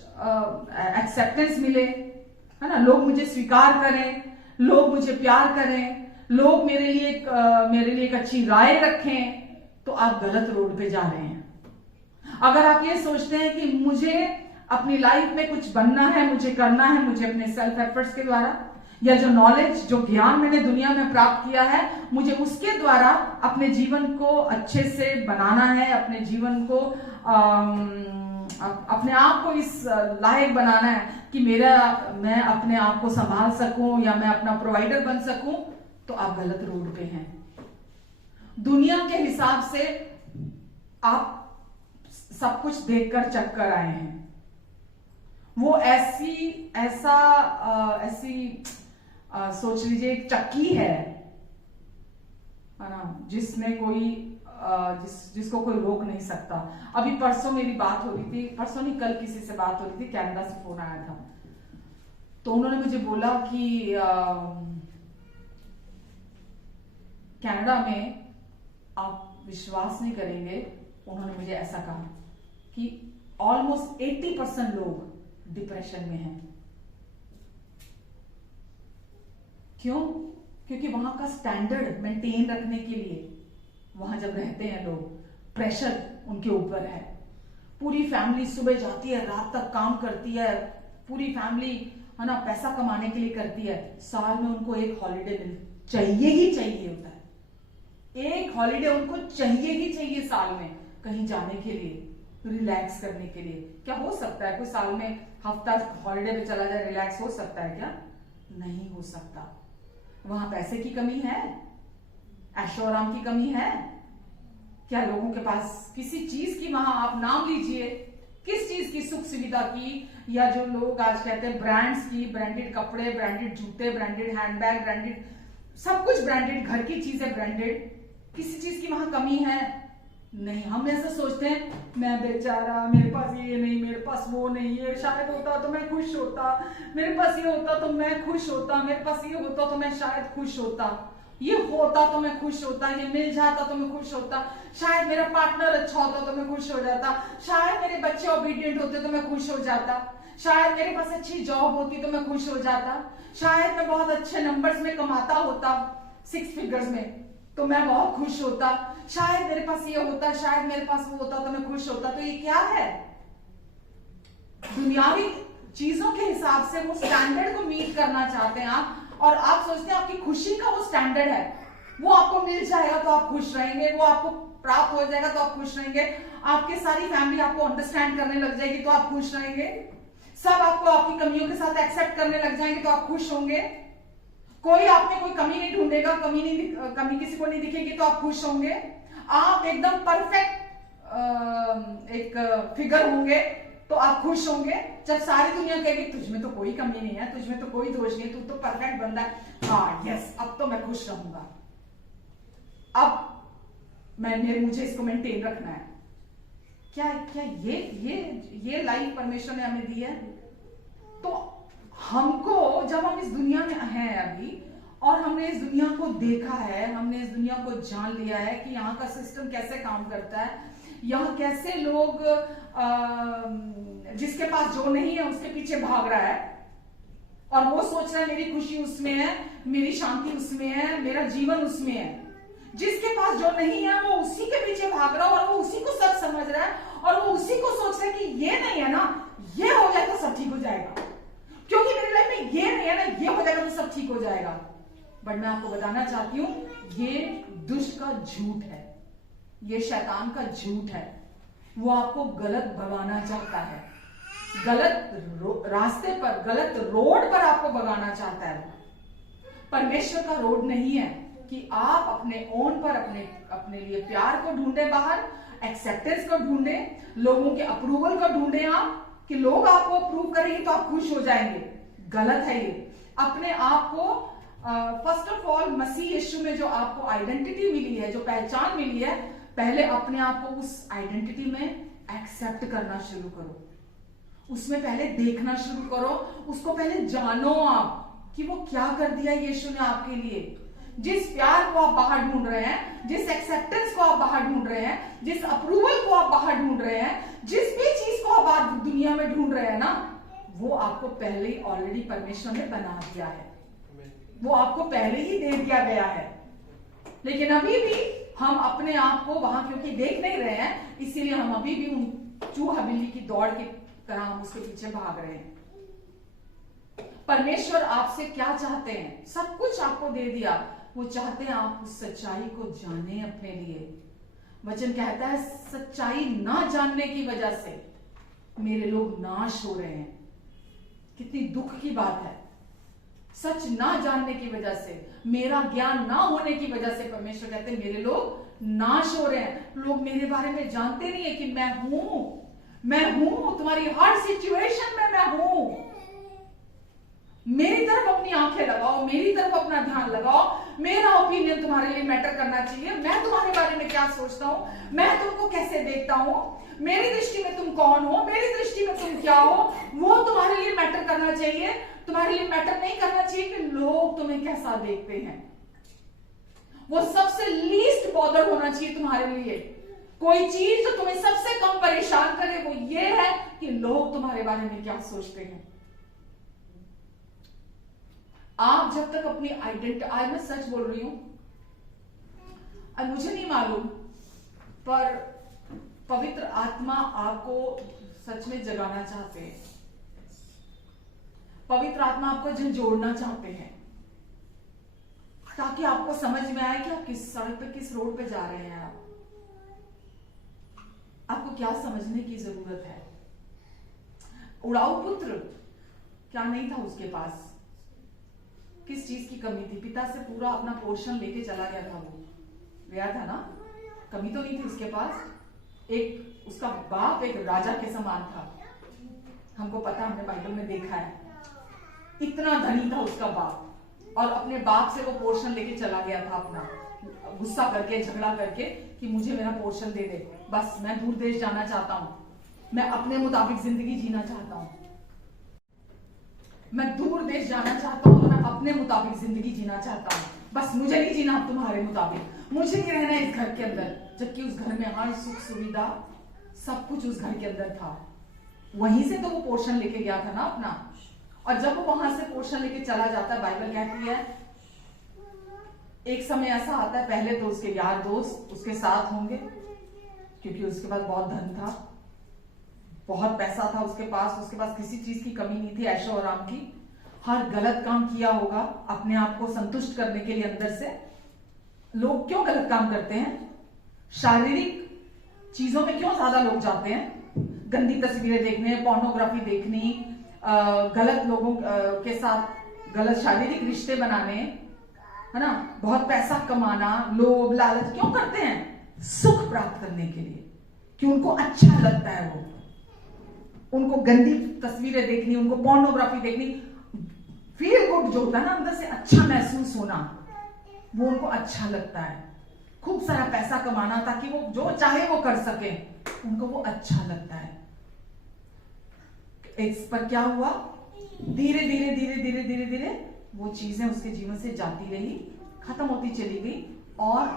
एक्सेप्टेंस मिले, है ना, लोग मुझे स्वीकार करें, लोग मुझे प्यार करें, लोग मेरे लिए एक अच्छी राय रखें, तो आप गलत रोड पे जा रहे हैं। अगर आप ये सोचते हैं कि मुझे अपनी लाइफ में कुछ बनना है, मुझे करना है, मुझे अपने सेल्फ एफर्ट्स के द्वारा, या जो नॉलेज, जो ज्ञान मैंने दुनिया में प्राप्त किया है, मुझे उसके द्वारा अपने जीवन को अच्छे से बनाना है, अपने जीवन को अपने आप को इस लायक बनाना है कि मैं अपने आप को संभाल सकूं या मैं अपना प्रोवाइडर बन सकूं, तो आप गलत रोड पे हैं। दुनिया के हिसाब से आप सब कुछ देखकर चक्कर आए हैं। वो ऐसी सोच लीजिए एक चक्की है ना, जिसमें कोई जिसको कोई रोक नहीं सकता। अभी परसों मेरी बात हो रही थी, परसों नहीं कल किसी से बात हो रही थी, कनाडा से फोन आया था, तो उन्होंने मुझे बोला कि कनाडा में आप विश्वास नहीं करेंगे, उन्होंने मुझे ऐसा कहा कि ऑलमोस्ट 80% लोग डिप्रेशन में हैं। क्यों? क्योंकि वहां का स्टैंडर्ड मेंटेन रखने के लिए वहां जब रहते हैं लोग, प्रेशर उनके ऊपर है। पूरी फैमिली सुबह जाती है, रात तक काम करती है, पूरी फैमिली, है ना, पैसा कमाने के लिए करती है। साल में उनको एक हॉलीडे चाहिए ही चाहिए होता है, एक हॉलीडे उनको चाहिए ही चाहिए साल में, कहीं जाने के लिए, रिलैक्स करने के लिए। क्या हो सकता है कोई साल में हफ्ता हॉलीडे पे चला जाए, रिलैक्स हो सकता है क्या? नहीं हो सकता। वहां पैसे की कमी है, ऐशो आराम की कमी है क्या? लोगों के पास किसी चीज की, वहां आप नाम लीजिए, किस चीज की, सुख सुविधा की, या जो लोग आज कहते हैं ब्रांड्स की, ब्रांडेड कपड़े, ब्रांडेड जूते, ब्रांडेड हैंडबैग, ब्रांडेड सब कुछ, ब्रांडेड घर की चीजें ब्रांडेड, किसी चीज की वहां कमी है? नहीं। हम ऐसा सोचते हैं, मैं बेचारा, मेरे पास ये नहीं, मेरे पास वो नहीं है, शायद होता तो मैं खुश होता, मेरे पास ये होता तो मैं खुश होता, मेरे पास ये होता तो मैं शायद खुश होता, ये होता तो मैं खुश होता, ये मिल जाता तो मैं खुश होता, शायद मेरा पार्टनर अच्छा होता तो मैं खुश हो जाता, शायद मेरे बच्चे ओबीडिएंट होते तो मैं खुश हो जाता, शायद मेरे पास अच्छी जॉब होती तो मैं खुश हो जाता, शायद मैं बहुत अच्छे नंबर्स में कमाता होता, 6 फिगर्स में, तो मैं बहुत खुश होता, शायद मेरे पास ये होता, शायद मेरे पास वो होता तो मैं खुश होता। तो ये क्या है? दुनियावी चीजों के हिसाब से वो स्टैंडर्ड को मीट करना चाहते हैं आप, और आप सोचते हैं आपकी खुशी का वो स्टैंडर्ड है, वो आपको मिल जाएगा तो आप खुश रहेंगे, वो आपको प्राप्त हो जाएगा तो आप खुश रहेंगे, आपकी सारी फैमिली आपको अंडरस्टैंड करने लग जाएगी तो आप खुश रहेंगे, सब आपको आपकी कमियों के साथ एक्सेप्ट करने लग जाएंगे तो आप खुश होंगे, कोई आप में कोई कमी नहीं ढूंढेगा, कमी किसी को नहीं दिखेगी तो आप खुश होंगे, आप एकदम परफेक्ट एक फिगर होंगे तो आप खुश होंगे। जब सारी दुनिया कहेगी तुझमें तो कोई कमी नहीं है, तुझमें तो कोई दोष नहीं है, तू तो परफेक्ट बंदा है, हाँ यस, अब तो मैं खुश रहूंगा, अब मुझे इसको मेंटेन रखना है। क्या क्या ये लाइफ परमेश्वर ने हमें दी है? तो हमको, जब हम इस दुनिया में हैं अभी, और हमने इस दुनिया को देखा है, हमने इस दुनिया को जान लिया है कि यहाँ का सिस्टम कैसे काम करता है, यहाँ कैसे लोग जिसके पास जो नहीं है उसके पीछे भाग रहा है, और वो सोच रहा है मेरी खुशी उसमें है, मेरी शांति उसमें है, मेरा जीवन उसमें है। जिसके पास जो नहीं है वो उसी के पीछे भाग रहा है, और वो उसी को सच समझ रहा है, और वो उसी को सोच रहा है कि ये नहीं है ना, ये हो जाए तो सब ठीक हो जाएगा, क्योंकि मेरी लाइफ में ये नहीं है ना, ये हो जाएगा तो सब ठीक हो जाएगा। बट मैं आपको बताना चाहती हूं, ये दुष्ट का झूठ है, ये शैतान का झूठ है। वो आपको गलत भगाना चाहता है, गलत रास्ते पर, गलत रोड पर आपको भगाना चाहता है। परमेश्वर का रोड नहीं है कि आप अपने ओन पर अपने लिए प्यार को ढूंढे, बाहर एक्सेप्टेंस को ढूंढे, लोगों के अप्रूवल को ढूंढे, आप कि लोग आपको अप्रूव करेंगे तो आप खुश हो जाएंगे। गलत है ये। अपने आप को फर्स्ट ऑफ ऑल मसीह यीशु में जो आपको आइडेंटिटी मिली है, जो पहचान मिली है, पहले अपने आप को उस आइडेंटिटी में एक्सेप्ट करना शुरू करो, उसमें पहले देखना शुरू करो, उसको पहले जानो आप कि वो क्या कर दिया यीशु ने आपके लिए। जिस प्यार को आप बाहर ढूंढ रहे हैं, जिस एक्सेप्टेंस को आप बाहर ढूंढ रहे हैं, जिस अप्रूवल को आप बाहर ढूंढ रहे हैं, जिस भी चीज को आप आज दुनिया में ढूंढ रहे हैं ना, वो आपको पहले ही ऑलरेडी परमेश्वर ने बना दिया है, वो आपको पहले ही दे दिया गया है। लेकिन अभी भी हम अपने आप को वहां क्योंकि देख नहीं रहे हैं, इसीलिए हम अभी भी उन चूहा बिल्ली की दौड़ की तरह हम उसके पीछे भाग रहे हैं। परमेश्वर आपसे क्या चाहते हैं? सब कुछ आपको दे दिया, वो चाहते हैं आप उस सच्चाई को जाने अपने लिए। वचन कहता है सच्चाई ना जानने की वजह से मेरे लोग नाश हो रहे हैं। कितनी दुख की बात है। सच ना जानने की वजह से, मेरा ज्ञान ना होने की वजह से परमेश्वर कहते हैं मेरे लोग नाश हो रहे हैं। लोग मेरे बारे में जानते नहीं है कि मैं हूं तुम्हारी हर सिचुएशन में मैं हूं। मेरी तरफ अपनी आंखें लगाओ, मेरी तरफ अपना ध्यान लगाओ, मेरा ओपिनियन तुम्हारे लिए मैटर करना चाहिए। मैं तुम्हारे बारे में क्या सोचता हूं, मैं तुमको कैसे देखता हूं, मेरी दृष्टि में तुम कौन हो, मेरी दृष्टि में तुम क्या हो, वो तुम्हारे लिए मैटर करना चाहिए। तुम्हारे लिए मैटर नहीं करना चाहिए कि लोग तुम्हें कैसा देखते हैं। वो सबसे लीस्ट बॉदर होना चाहिए तुम्हारे लिए। कोई चीज जो तुम्हें सबसे कम परेशान करे वो ये है कि लोग तुम्हारे बारे में क्या सोचते हैं। आप जब तक अपनी आइडेंटिटी, आज मैं सच बोल रही हूं, मुझे नहीं मालूम, पर पवित्र आत्मा आपको सच में जगाना चाहते हैं। पवित्र आत्मा आपको झंझोड़ना चाहते हैं ताकि आपको समझ में आए कि आप किस सड़क पे, किस रोड पे जा रहे हैं। आपको क्या समझने की जरूरत है। उड़ाऊ पुत्र क्या नहीं था उसके पास? किस चीज की कमी थी? पिता से पूरा अपना पोर्शन लेके चला गया था, वो गया था ना, कमी तो नहीं थी उसके पास। एक उसका बाप एक राजा के समान था, हमको पता, हमने बाइबल में देखा है। इतना धनी था उसका बाप, और अपने बाप से वो पोर्शन लेके चला गया था अपना, गुस्सा करके, झगड़ा करके कि मुझे मेरा पोर्शन दे दे, बस मैं दूर देश जाना चाहता हूं, मैं अपने मुताबिक जिंदगी जीना चाहता हूं, मैं दूर देश जाना चाहता हूं, मैं अपने मुताबिक जिंदगी जीना चाहता हूं, बस मुझे नहीं जीना तुम्हारे मुताबिक, मुझे नहीं रहना इस घर के अंदर। जबकि उस घर में हर सुख सुविधा, सब कुछ उस घर के अंदर था। वहीं से तो वो पोर्शन लेके गया था ना अपना। और जब वो वहां से पोर्शन लेके चला जाता है, बाइबल कहती है एक समय ऐसा आता है, पहले तो उसके यार दोस्त उसके साथ होंगे क्योंकि उसके पास बहुत धन था, बहुत पैसा था उसके पास किसी चीज की कमी नहीं थी, ऐशो आराम की। हर गलत काम किया होगा अपने आप को संतुष्ट करने के लिए अंदर से। लोग क्यों गलत काम करते हैं? शारीरिक चीजों में क्यों ज्यादा लोग जाते हैं? गंदी तस्वीरें देखने, पोर्नोग्राफी देखनी, गलत लोगों के साथ गलत शारीरिक रिश्ते बनाने, है ना, बहुत पैसा कमाना, लोभ लालच क्यों करते हैं? सुख प्राप्त करने के लिए, कि उनको अच्छा लगता है। वो उनको गंदी तस्वीरें देखनी, उनको पोर्नोग्राफी देखनी, फील गुड जो होता है ना अंदर से अच्छा महसूस होना, वो उनको अच्छा लगता है। खूब सारा पैसा कमाना ताकि वो जो चाहे वो कर सके, उनको वो अच्छा लगता है। इस पर क्या हुआ? धीरे धीरे धीरे धीरे धीरे धीरे वो चीजें उसके जीवन से जाती रही, खत्म होती चली गई। और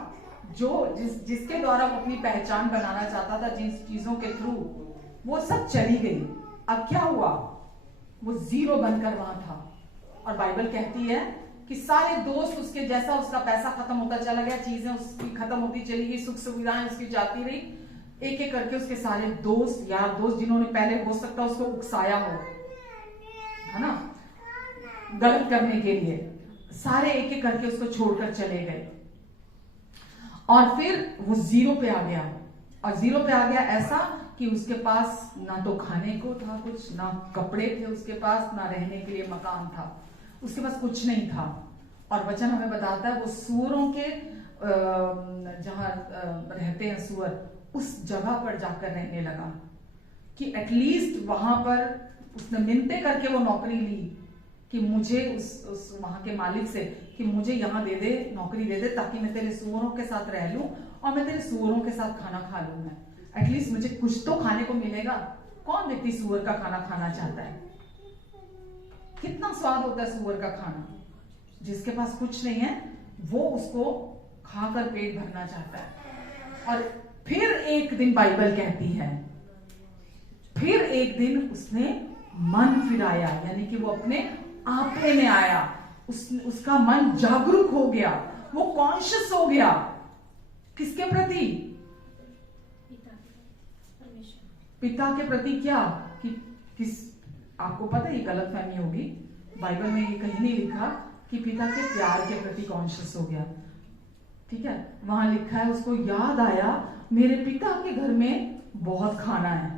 जो जिसके द्वारा वो अपनी पहचान बनाना चाहता था, जिन चीजों के थ्रू, वो सब चली गई। अब क्या हुआ? वो जीरो बनकर वहां था। और बाइबल कहती है कि सारे दोस्त उसके, जैसा उसका पैसा खत्म होता चला गया, चीजें उसकी खत्म होती चली गई, सुख सुविधाएं उसकी जाती रही, एक एक करके उसके सारे दोस्त, यार दोस्त, जिन्होंने पहले हो सकता उसको उकसाया हो, है ना, गलत करने के लिए, सारे एक एक करके उसको छोड़कर चले गए। और फिर वो जीरो पे आ गया। और जीरो पे आ गया ऐसा कि उसके पास ना तो खाने को था कुछ, ना कपड़े थे उसके पास, ना रहने के लिए मकान था, उसके पास कुछ नहीं था। और वचन हमें बताता है वो सूअरों के जहां रहते हैं सूअर, उस जगह पर जाकर रहने लगा कि एटलीस्ट वहां पर उसने मिन्नतें करके वो नौकरी ली कि मुझे उस वहां के मालिक से कि मुझे यहाँ दे दे, नौकरी दे दे, ताकि मैं तेरे सूअरों के साथ रह लूं और मैं तेरे सूअरों के साथ खाना खा लूं। मैं एटलीस्ट मुझे कुछ तो खाने को मिलेगा। कौन व्यक्ति सूअर का खाना खाना चाहता है? कितना स्वाद होता है सूअर का खाना। जिसके पास कुछ नहीं है वो उसको खाकर पेट भरना चाहता है। और फिर एक दिन बाइबल कहती है, फिर एक दिन उसने मन फिराया, यानी कि वो अपने आपे में आया। उसका मन जागरूक हो गया, वो कॉन्शियस हो गया। किसके प्रति? पिता के प्रति। क्या कि किस, आपको पता है ये गलतफहमी होगी, बाइबल में ये कहीं नहीं लिखा कि पिता के प्यार के प्रति कॉन्शियस हो गया। ठीक है, वहां लिखा है उसको याद आया मेरे पिता के घर में बहुत खाना है,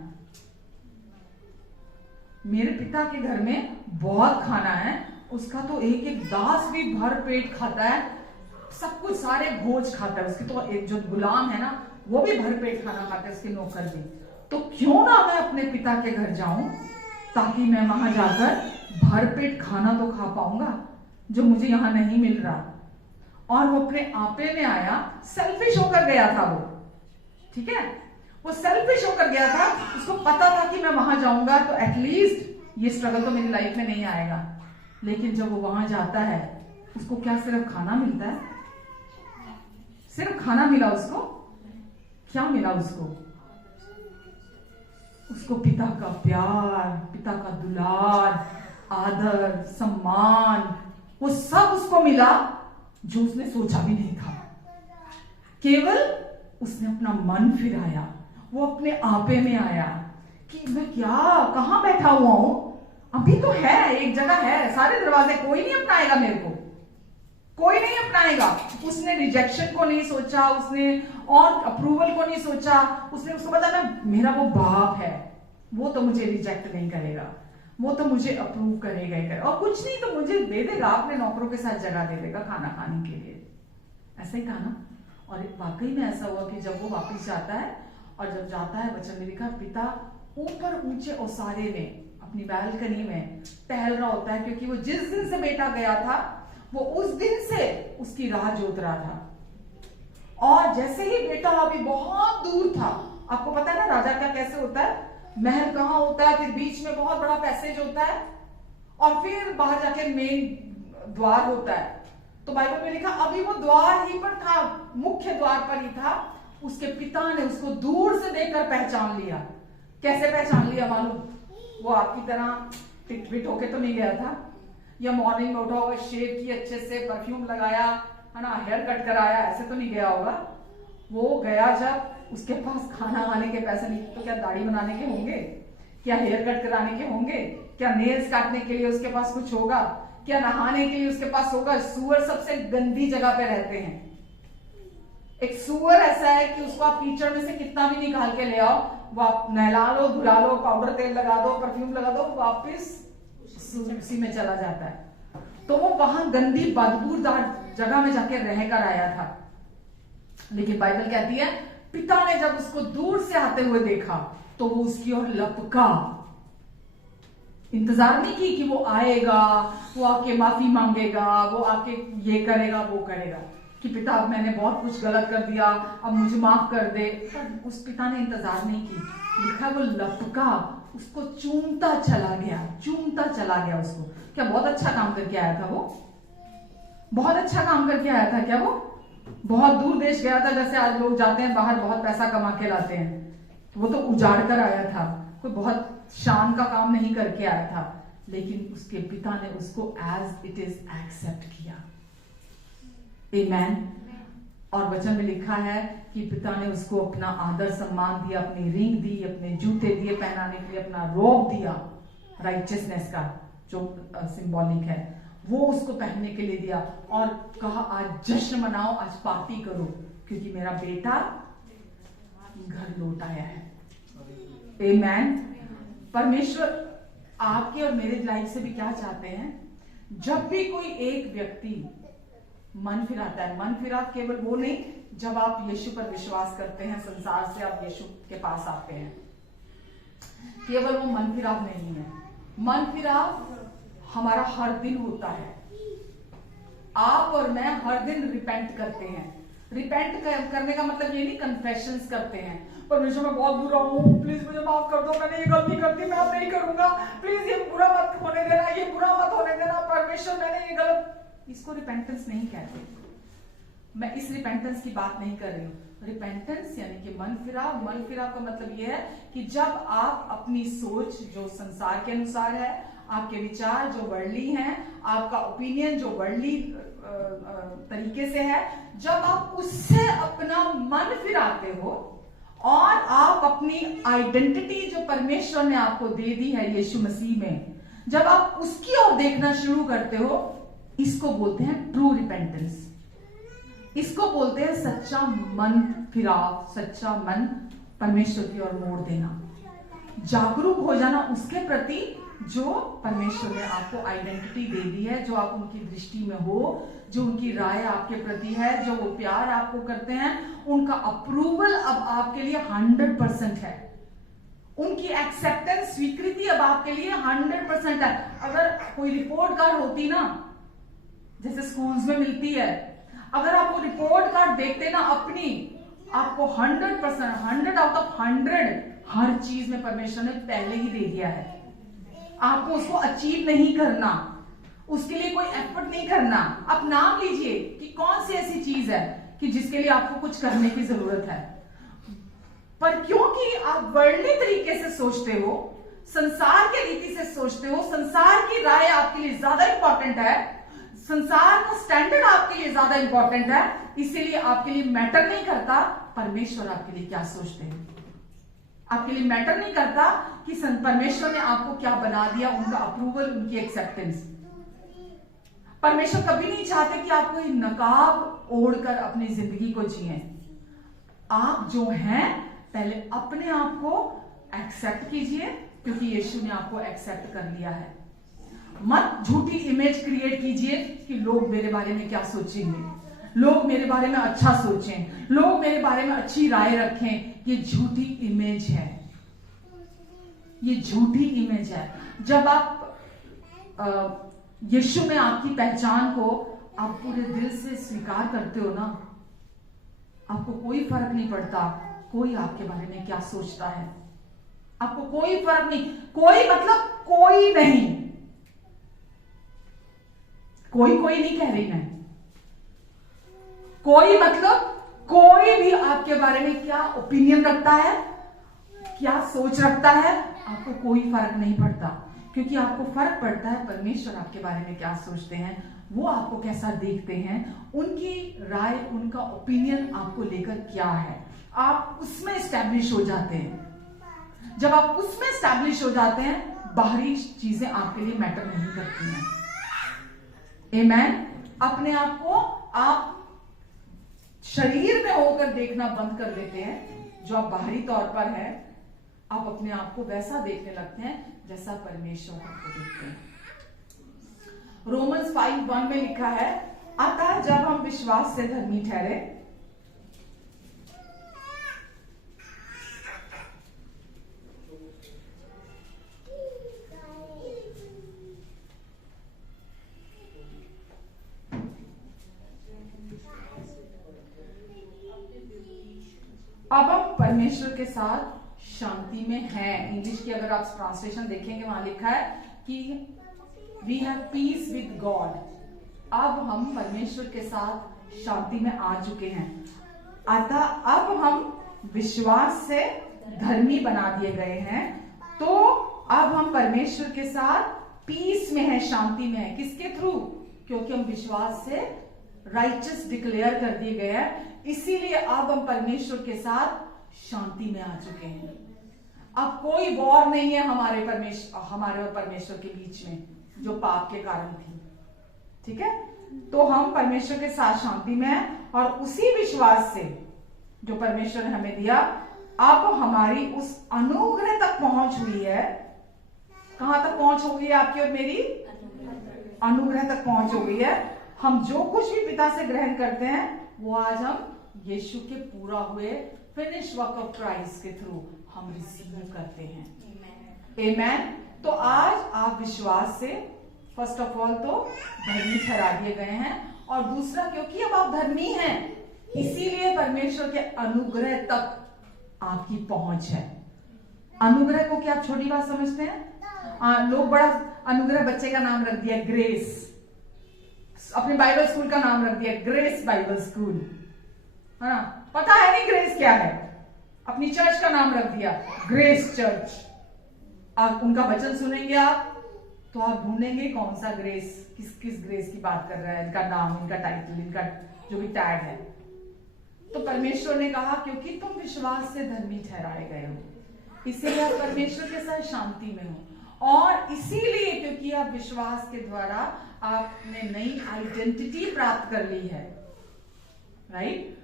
मेरे पिता के घर में बहुत खाना है। उसका तो एक एक दास भी भर पेट खाता है, सब कुछ सारे भोज खाता है। उसकी तो एक जो गुलाम है ना वो भी भर पेट खाना खाता है, उसके नौकर भी। तो क्यों ना मैं अपने पिता के घर जाऊं, ताकि मैं वहां जाकर भर पेट खाना तो खा पाऊंगा जो मुझे यहां नहीं मिल रहा। और वो अपने आपे में आया, सेल्फिश होकर गया था वो। ठीक है, वो सेल्फिश होकर गया था। उसको पता था कि मैं वहां जाऊंगा तो एटलीस्ट ये स्ट्रगल तो मेरी लाइफ में नहीं आएगा। लेकिन जब वो वहां जाता है उसको क्या सिर्फ खाना मिलता है? सिर्फ खाना मिला उसको? क्या मिला उसको? उसको पिता का प्यार, पिता का दुलार, आदर, सम्मान, वो सब उसको मिला जो उसने सोचा भी नहीं था। केवल उसने अपना मन फिराया, वो अपने आपे में आया कि मैं क्या कहां बैठा हुआ हूं, अभी तो है, एक जगह है, सारे दरवाजे, कोई नहीं अपनाएगा मेरे को, कोई नहीं अपनाएगा। उसने रिजेक्शन को नहीं सोचा, उसने और अप्रूवल को नहीं सोचा। उसको पता ना मेरा वो बाप है, वो तो मुझे रिजेक्ट नहीं करेगा, वो तो मुझे अप्रूव करेगा ही करेगा, और कुछ नहीं तो मुझे दे देगा, अपने नौकरों के साथ जगह दे देगा खाना खाने के लिए। ऐसा ही कहा ना। और वाकई में ऐसा हुआ कि जब वो वापस जाता है, और जब जाता है वचन में लिखा पिता ऊपर ऊंचे ओसारे में अपनी बैल्कनी में टहल रहा होता है, क्योंकि वो जिस दिन से बेटा गया था वो उस दिन से उसकी राह जोत रहा था। और जैसे ही बेटा अभी बहुत दूर था, आपको पता है ना राजा का कैसे होता है, महल कहाँ होता है, फिर बीच में बहुत बड़ा पैसेज होता है, और फिर बाहर जाके मेन द्वार होता है। तो बाइबल में लिखा अभी वो द्वार ही पर था, मुख्य द्वार पर ही था। उसके पिता ने उसको दूर से देखकर पहचान लिया। कैसे पहचान लिया मालूम? वो आपकी तरह टिट पिट होके तो नहीं गया था, या मॉर्निंग में उठा होगा, शेव की अच्छे से, परफ्यूम लगाया है ना, हेयर कट कराया, ऐसे तो नहीं गया होगा। वो गया जब उसके पास खाना खाने के पैसे नहीं, तो क्या दाढ़ी बनाने के होंगे, क्या हेयर कट कराने के होंगे, क्या नेल्स काटने के लिए उसके पास कुछ होगा, क्या नहाने के लिए उसके पास होगा? सूअर सबसे गंदी जगह पे रहते हैं। एक सूअर ऐसा है कि उसको आप कीचड़ में से कितना भी निकाल के ले आओ, वो आप नहला लो, धुला लो, पाउडर तेल लगा दो, परफ्यूम लगा दो, वापिस उसी में चला जाता है। तो वो वहां गंदी बदबूदार जगह में जाके रहकर आया था। लेकिन बाइबल कहती है पिता ने जब उसको दूर से आते हुए देखा तो वो उसकी ओर लपका। इंतजार नहीं की कि वो आएगा, वो आके माफी मांगेगा, वो आके ये करेगा वो करेगा, कि पिता अब मैंने बहुत कुछ गलत कर दिया, अब मुझे माफ कर दे। पर उस पिता ने इंतजार नहीं की, लिखा वो लपका, उसको चूमता चला गया, चूमता चला गया उसको। क्या बहुत अच्छा काम करके आया था वो? बहुत अच्छा काम करके आया था क्या वो? बहुत दूर देश गया था, जैसे आज लोग जाते हैं बाहर, बहुत पैसा कमा के लाते हैं। वो तो उजाड़ कर आया था, कोई बहुत शान का काम नहीं करके आया था। लेकिन उसके पिता ने उसको एज इट इज एक्सेप्ट किया। आमेन। और वचन में लिखा है कि पिता ने उसको अपना आदर सम्मान दिया, अपनी रिंग दी, अपने जूते दिए पहनाने के लिए, अपना रोब दिया राइचियसनेस का जो सिंबॉलिक है, वो उसको पहनने के लिए दिया, और कहा आज जश्न मनाओ, आज पार्टी करो, क्योंकि मेरा बेटा घर लौट आया है। आमेन। परमेश्वर आपके और मेरे लाइफ से भी क्या चाहते हैं? जब भी कोई एक व्यक्ति मन फिराता है, मन फिरा केवल वो नहीं जब आप यीशु पर विश्वास करते हैं, संसार से आप यीशु के पास आते हैं, केवल वो मन फिराव नहीं है। मन फिराव हमारा हर दिन होता है। आप और मैं हर दिन रिपेंट करते हैं। रिपेंट करने का मतलब ये नहीं कन्फेशंस करते हैं, परमेश्वर मैं बहुत बुरा हूँ, प्लीज मुझे माफ कर दो, मैंने ये गलती कर दी, मैं अब नहीं करूंगा, प्लीज ये बुरा मत होने देना, ये बुरा मत होने देना, परमेश्वर मैंने ये गलत। इसको रिपेंटेंस नहीं कहते। मैं इस रिपेंटेंस की बात नहीं कर रही हूँ। रिपेंटेंस यानी कि मन फिराव। मन फिराव का मतलब यह है कि जब आप अपनी सोच जो संसार के अनुसार है, आपके विचार जो वर्ldly हैं, आपका ओपिनियन जो वर्ldly तरीके से है, जब आप उससे अपना मन फिराते हो और आप अपनी आइडेंटिटी जो परमेश्वर ने आपको दे दी है यीशु मसीह में, जब आप उसकी ओर देखना शुरू करते हो, इसको बोलते हैं ट्रू रिपेंटेंस। इसको बोलते हैं सच्चा मन फिराव, सच्चा मन परमेश्वर की ओर मोड़ देना, जागरूक हो जाना उसके प्रति जो परमेश्वर ने आपको आइडेंटिटी दे दी है, जो आप उनकी दृष्टि में हो, जो उनकी राय आपके प्रति है, जो वो प्यार आपको करते हैं, उनका अप्रूवल अब आपके लिए 100% है। उनकी एक्सेप्टेंस, स्वीकृति अब आपके लिए 100% है। अगर कोई रिपोर्ट कार्ड होती ना, जैसे स्कूल्स में मिलती है, अगर आप वो रिपोर्ट कार्ड देखते ना अपनी, आपको 100%, 100 आउट ऑफ 100 हर चीज में परमेश्वर ने पहले ही दे दिया है। आपको उसको अचीव नहीं करना, उसके लिए कोई एफर्ट नहीं करना। आप नाम लीजिए कि कौन सी ऐसी चीज है कि जिसके लिए आपको कुछ करने की जरूरत है, पर क्योंकि आप वर्ldly तरीके से सोचते हो, संसार के रीति से सोचते हो, संसार की राय आपके लिए ज्यादा इंपॉर्टेंट है, संसार का स्टैंडर्ड आपके लिए ज्यादा इंपॉर्टेंट है, इसीलिए आपके लिए मैटर नहीं करता परमेश्वर आपके लिए क्या सोचते हैं। आपके लिए मैटर नहीं करता कि परमेश्वर ने आपको क्या बना दिया, उनका अप्रूवल, उनकी एक्सेप्टेंस। परमेश्वर कभी नहीं चाहते कि आप कोई नकाब ओढ़कर अपनी जिंदगी को जिए। आप जो हैं पहले अपने आप को एक्सेप्ट कीजिए, क्योंकि यीशु ने आपको एक्सेप्ट कर लिया है। मत झूठी इमेज क्रिएट कीजिए कि लोग मेरे बारे में क्या सोचेंगे, लोग मेरे बारे में अच्छा सोचें, लोग मेरे बारे में अच्छी राय रखें। ये झूठी इमेज है, ये झूठी इमेज है। जब आप यीशु में आपकी पहचान को आप पूरे दिल से स्वीकार करते हो ना, आपको कोई फर्क नहीं पड़ता कोई आपके बारे में क्या सोचता है। आपको कोई फर्क नहीं, कोई मतलब कोई नहीं, कोई नहीं कह रही मैं, कोई मतलब कोई भी आपके बारे में क्या ओपिनियन रखता है, क्या सोच रखता है, आपको कोई फर्क नहीं पड़ता। क्योंकि आपको फर्क पड़ता है परमेश्वर आपके बारे में क्या सोचते हैं, वो आपको कैसा देखते हैं, उनकी राय, उनका ओपिनियन आपको लेकर क्या है। आप उसमें एस्टैब्लिश हो जाते हैं। जब आप उसमें एस्टैब्लिश हो जाते हैं, बाहरी चीजें आपके लिए मैटर नहीं करती हैं। आमेन। अपने आप को आप शरीर में होकर देखना बंद कर देते हैं। जो आप बाहरी तौर पर है, आप अपने आप को वैसा देखने लगते हैं जैसा परमेश्वर आपको देखते हैं। रोमन्स 5:1 में लिखा है, अतः जब हम विश्वास से धर्मी ठहरे, अब हम परमेश्वर के साथ शांति में हैं। इंग्लिश की अगर आप ट्रांसलेशन देखेंगे, वहां लिखा है कि we have peace with God. अब हम परमेश्वर के साथ शांति में आ चुके हैं। अतः अब हम विश्वास से धर्मी बना दिए गए हैं, तो अब हम परमेश्वर के साथ पीस में है, शांति में है। किसके थ्रू? क्योंकि हम विश्वास से राइचस डिक्लेयर कर दिए गए हैं, इसीलिए अब हम परमेश्वर के साथ शांति में आ चुके हैं। अब कोई वॉर नहीं है हमारे और परमेश्वर के बीच में, जो पाप के कारण थी। ठीक है, तो हम परमेश्वर के साथ शांति में हैं, और उसी विश्वास से जो परमेश्वर ने हमें दिया, अब हमारी उस अनुग्रह तक पहुंच हुई है। कहां तक पहुंच हो गई है आपकी और मेरी? अनुग्रह तक पहुंच हो गई है। हम जो कुछ भी पिता से ग्रहण करते हैं, वो आज हम यीशु के पूरा हुए फिनिश वर्क ऑफ क्राइस्ट के थ्रू हम रिसीव करते हैं। आमेन। तो आज आप विश्वास से फर्स्ट ऑफ ऑल तो धर्मी ठहरा दिए गए हैं, और दूसरा क्योंकि अब आप धर्मी हैं इसीलिए परमेश्वर के अनुग्रह तक आपकी पहुंच है। अनुग्रह को क्या आप छोटी बात समझते हैं? लोग बड़ा अनुग्रह बच्चे का नाम रख दिया ग्रेस, अपने बाइबल स्कूल का नाम रख दिया ग्रेस बाइबल स्कूल, है ना? पता है नहीं ग्रेस क्या है। अपनी चर्च का नाम रख दिया ग्रेस चर्च। आप उनका वचन सुनेंगे आप तो आप ढूंढेंगे कौन सा ग्रेस, किस ग्रेस की बात कर रहा है, इनका नाम, इनका टाइटल, इनका जो भी टैग है। तो परमेश्वर ने कहा क्योंकि तुम विश्वास से धर्मी ठहराए गए हो, इसीलिए आप परमेश्वर के साथ शांति में हो, और इसीलिए क्योंकि आप विश्वास के द्वारा आपने नई आइडेंटिटी प्राप्त कर ली है। राइट?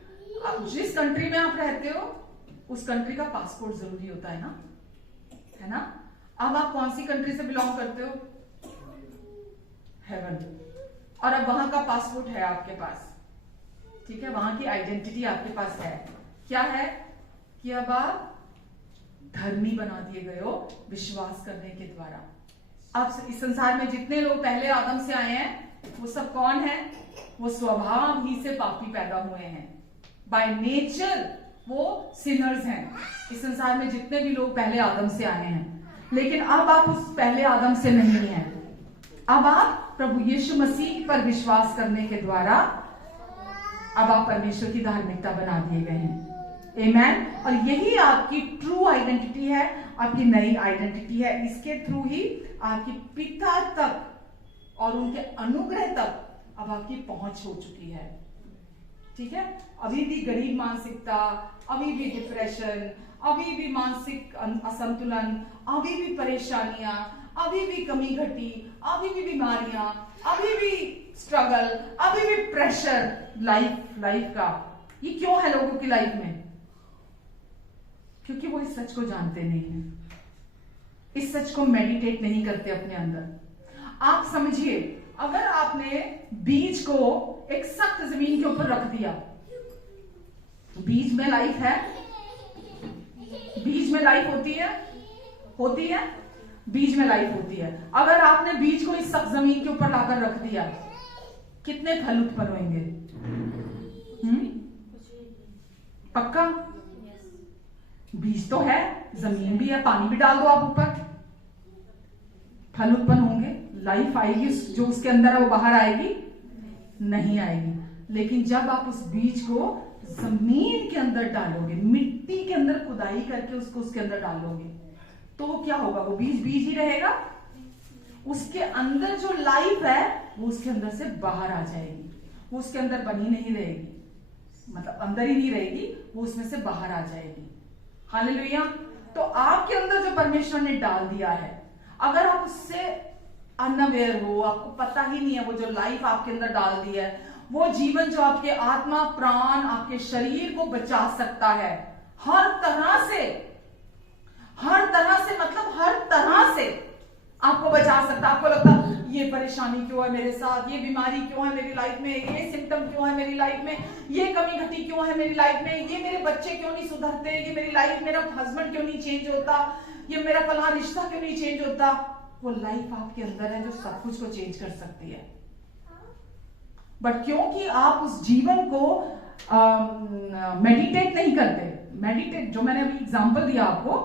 अब जिस कंट्री में आप रहते हो उस कंट्री का पासपोर्ट जरूरी होता है ना? अब आप कौन सी कंट्री से बिलोंग करते हो? हेवन। और अब वहां का पासपोर्ट है आपके पास, ठीक है? वहां की आइडेंटिटी आपके पास है। क्या है कि अब आप धर्मी बना दिए गए हो विश्वास करने के द्वारा। अब इस संसार में जितने लोग पहले आदम से आए हैं वो सब कौन है? वो स्वभाव ही से पापी पैदा हुए हैं, बाय नेचर वो सिनर्स हैं। इस संसार में जितने भी लोग पहले आदम से आए हैं, लेकिन अब आप उस पहले आदम से नहीं हैं। अब आप प्रभु यीशु मसीह पर विश्वास करने के द्वारा अब आप परमेश्वर की धार्मिकता बना दिए गए हैं। आमेन। और यही आपकी ट्रू आइडेंटिटी है, आपकी नई आइडेंटिटी है। इसके थ्रू ही आपकी पिता तक और उनके अनुग्रह तक अब आपकी पहुंच हो चुकी है। ठीक है? अभी भी गरीब मानसिकता, अभी भी डिप्रेशन, अभी भी मानसिक असंतुलन, अभी भी परेशानियां, अभी भी कमी घटी, अभी भी बीमारियां, अभी भी स्ट्रगल, अभी भी प्रेशर लाइफ का, ये क्यों है लोगों की लाइफ में? क्योंकि वो इस सच को जानते नहीं है, इस सच को मेडिटेट नहीं करते अपने अंदर। आप समझिए, अगर आपने बीज को एक सख्त जमीन के ऊपर रख दिया, बीज में लाइफ है, बीज में लाइफ होती है बीज में लाइफ होती है। अगर आपने बीज को इस सख्त जमीन के ऊपर लाकर रख दिया, कितने फल उत्पन्न होंगे? पक्का? बीज तो है, जमीन भी है, पानी भी डाल दो आप ऊपर, फल उत्पन्न होंगे, लाइफ आएगी, जो उसके अंदर है वो बाहर आएगी? नहीं आएगी। लेकिन जब आप उस बीज को जमीन के अंदर डालोगे, मिट्टी के अंदर खुदाई करके उसको उसके अंदर डालोगे, तो क्या होगा? वो बीज ही रहेगा, उसके अंदर जो लाइफ है वो उसके अंदर से बाहर आ जाएगी, वो उसके अंदर बनी नहीं रहेगी, मतलब अंदर ही नहीं रहेगी, वो उसमें से बाहर आ जाएगी। हालेलुया। तो आपके अंदर जो परमेश्वर ने डाल दिया है, अगर आप उससे अनअवेयर हो, आपको पता ही नहीं है, वो जो लाइफ आपके अंदर डाल दी है, वो जीवन जो आपके आत्मा, प्राण, आपके शरीर को बचा सकता है हर तरह से मतलब हर तरह से आपको बचा सकता है। आपको लगता है ये परेशानी क्यों है मेरे साथ, ये बीमारी क्यों है मेरी लाइफ में, ये सिम्टम क्यों है मेरी लाइफ में, ये कमी घटी क्यों है मेरी लाइफ में, ये मेरे बच्चे क्यों नहीं सुधरते, ये मेरी लाइफ, मेरा हस्बैंड क्यों नहीं चेंज होता, ये मेरा फलां रिश्ता क्यों नहीं चेंज होता? वो लाइफ आपके अंदर है जो सब कुछ को चेंज कर सकती है। बट क्योंकि आप उस जीवन को मेडिटेट नहीं करते, मेडिटेट जो मैंने अभी एग्जांपल दिया आपको,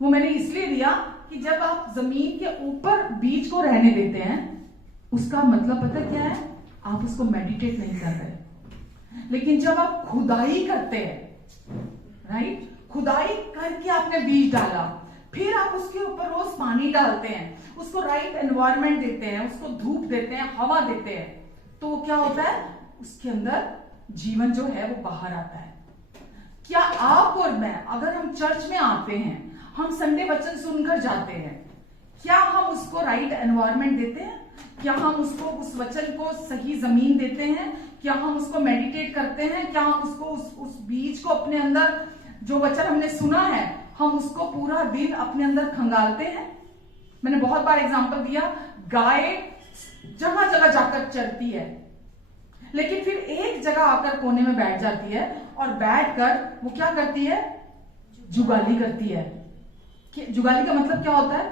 वो मैंने इसलिए दिया कि जब आप जमीन के ऊपर बीज को रहने देते हैं, उसका मतलब पता क्या है? आप उसको मेडिटेट नहीं कर रहे। लेकिन जब आप खुदाई करते हैं, राइट, खुदाई करके आपने बीज डाला, फिर आप उसके ऊपर रोज पानी डालते हैं, उसको राइट एनवायरनमेंट देते हैं, उसको धूप देते हैं, हवा देते हैं, तो क्या होता है? उसके अंदर जीवन जो है वो बाहर आता है। क्या आप और मैं, अगर हम चर्च में आते हैं, हम संडे वचन सुनकर जाते हैं, क्या हम उसको राइट एनवायरनमेंट देते हैं? क्या हम उसको, उस वचन को सही जमीन देते हैं? क्या हम उसको मेडिटेट करते हैं? क्या हम उसको उस बीज को अपने अंदर, जो वचन हमने सुना है, हम उसको पूरा दिन अपने अंदर खंगालते हैं? मैंने बहुत बार एग्जांपल दिया, गाय जगह जगह जाकर चरती है, लेकिन फिर एक जगह आकर कोने में बैठ जाती है, और बैठकर वो क्या करती है? जुगाली करती है। जुगाली का मतलब क्या होता है?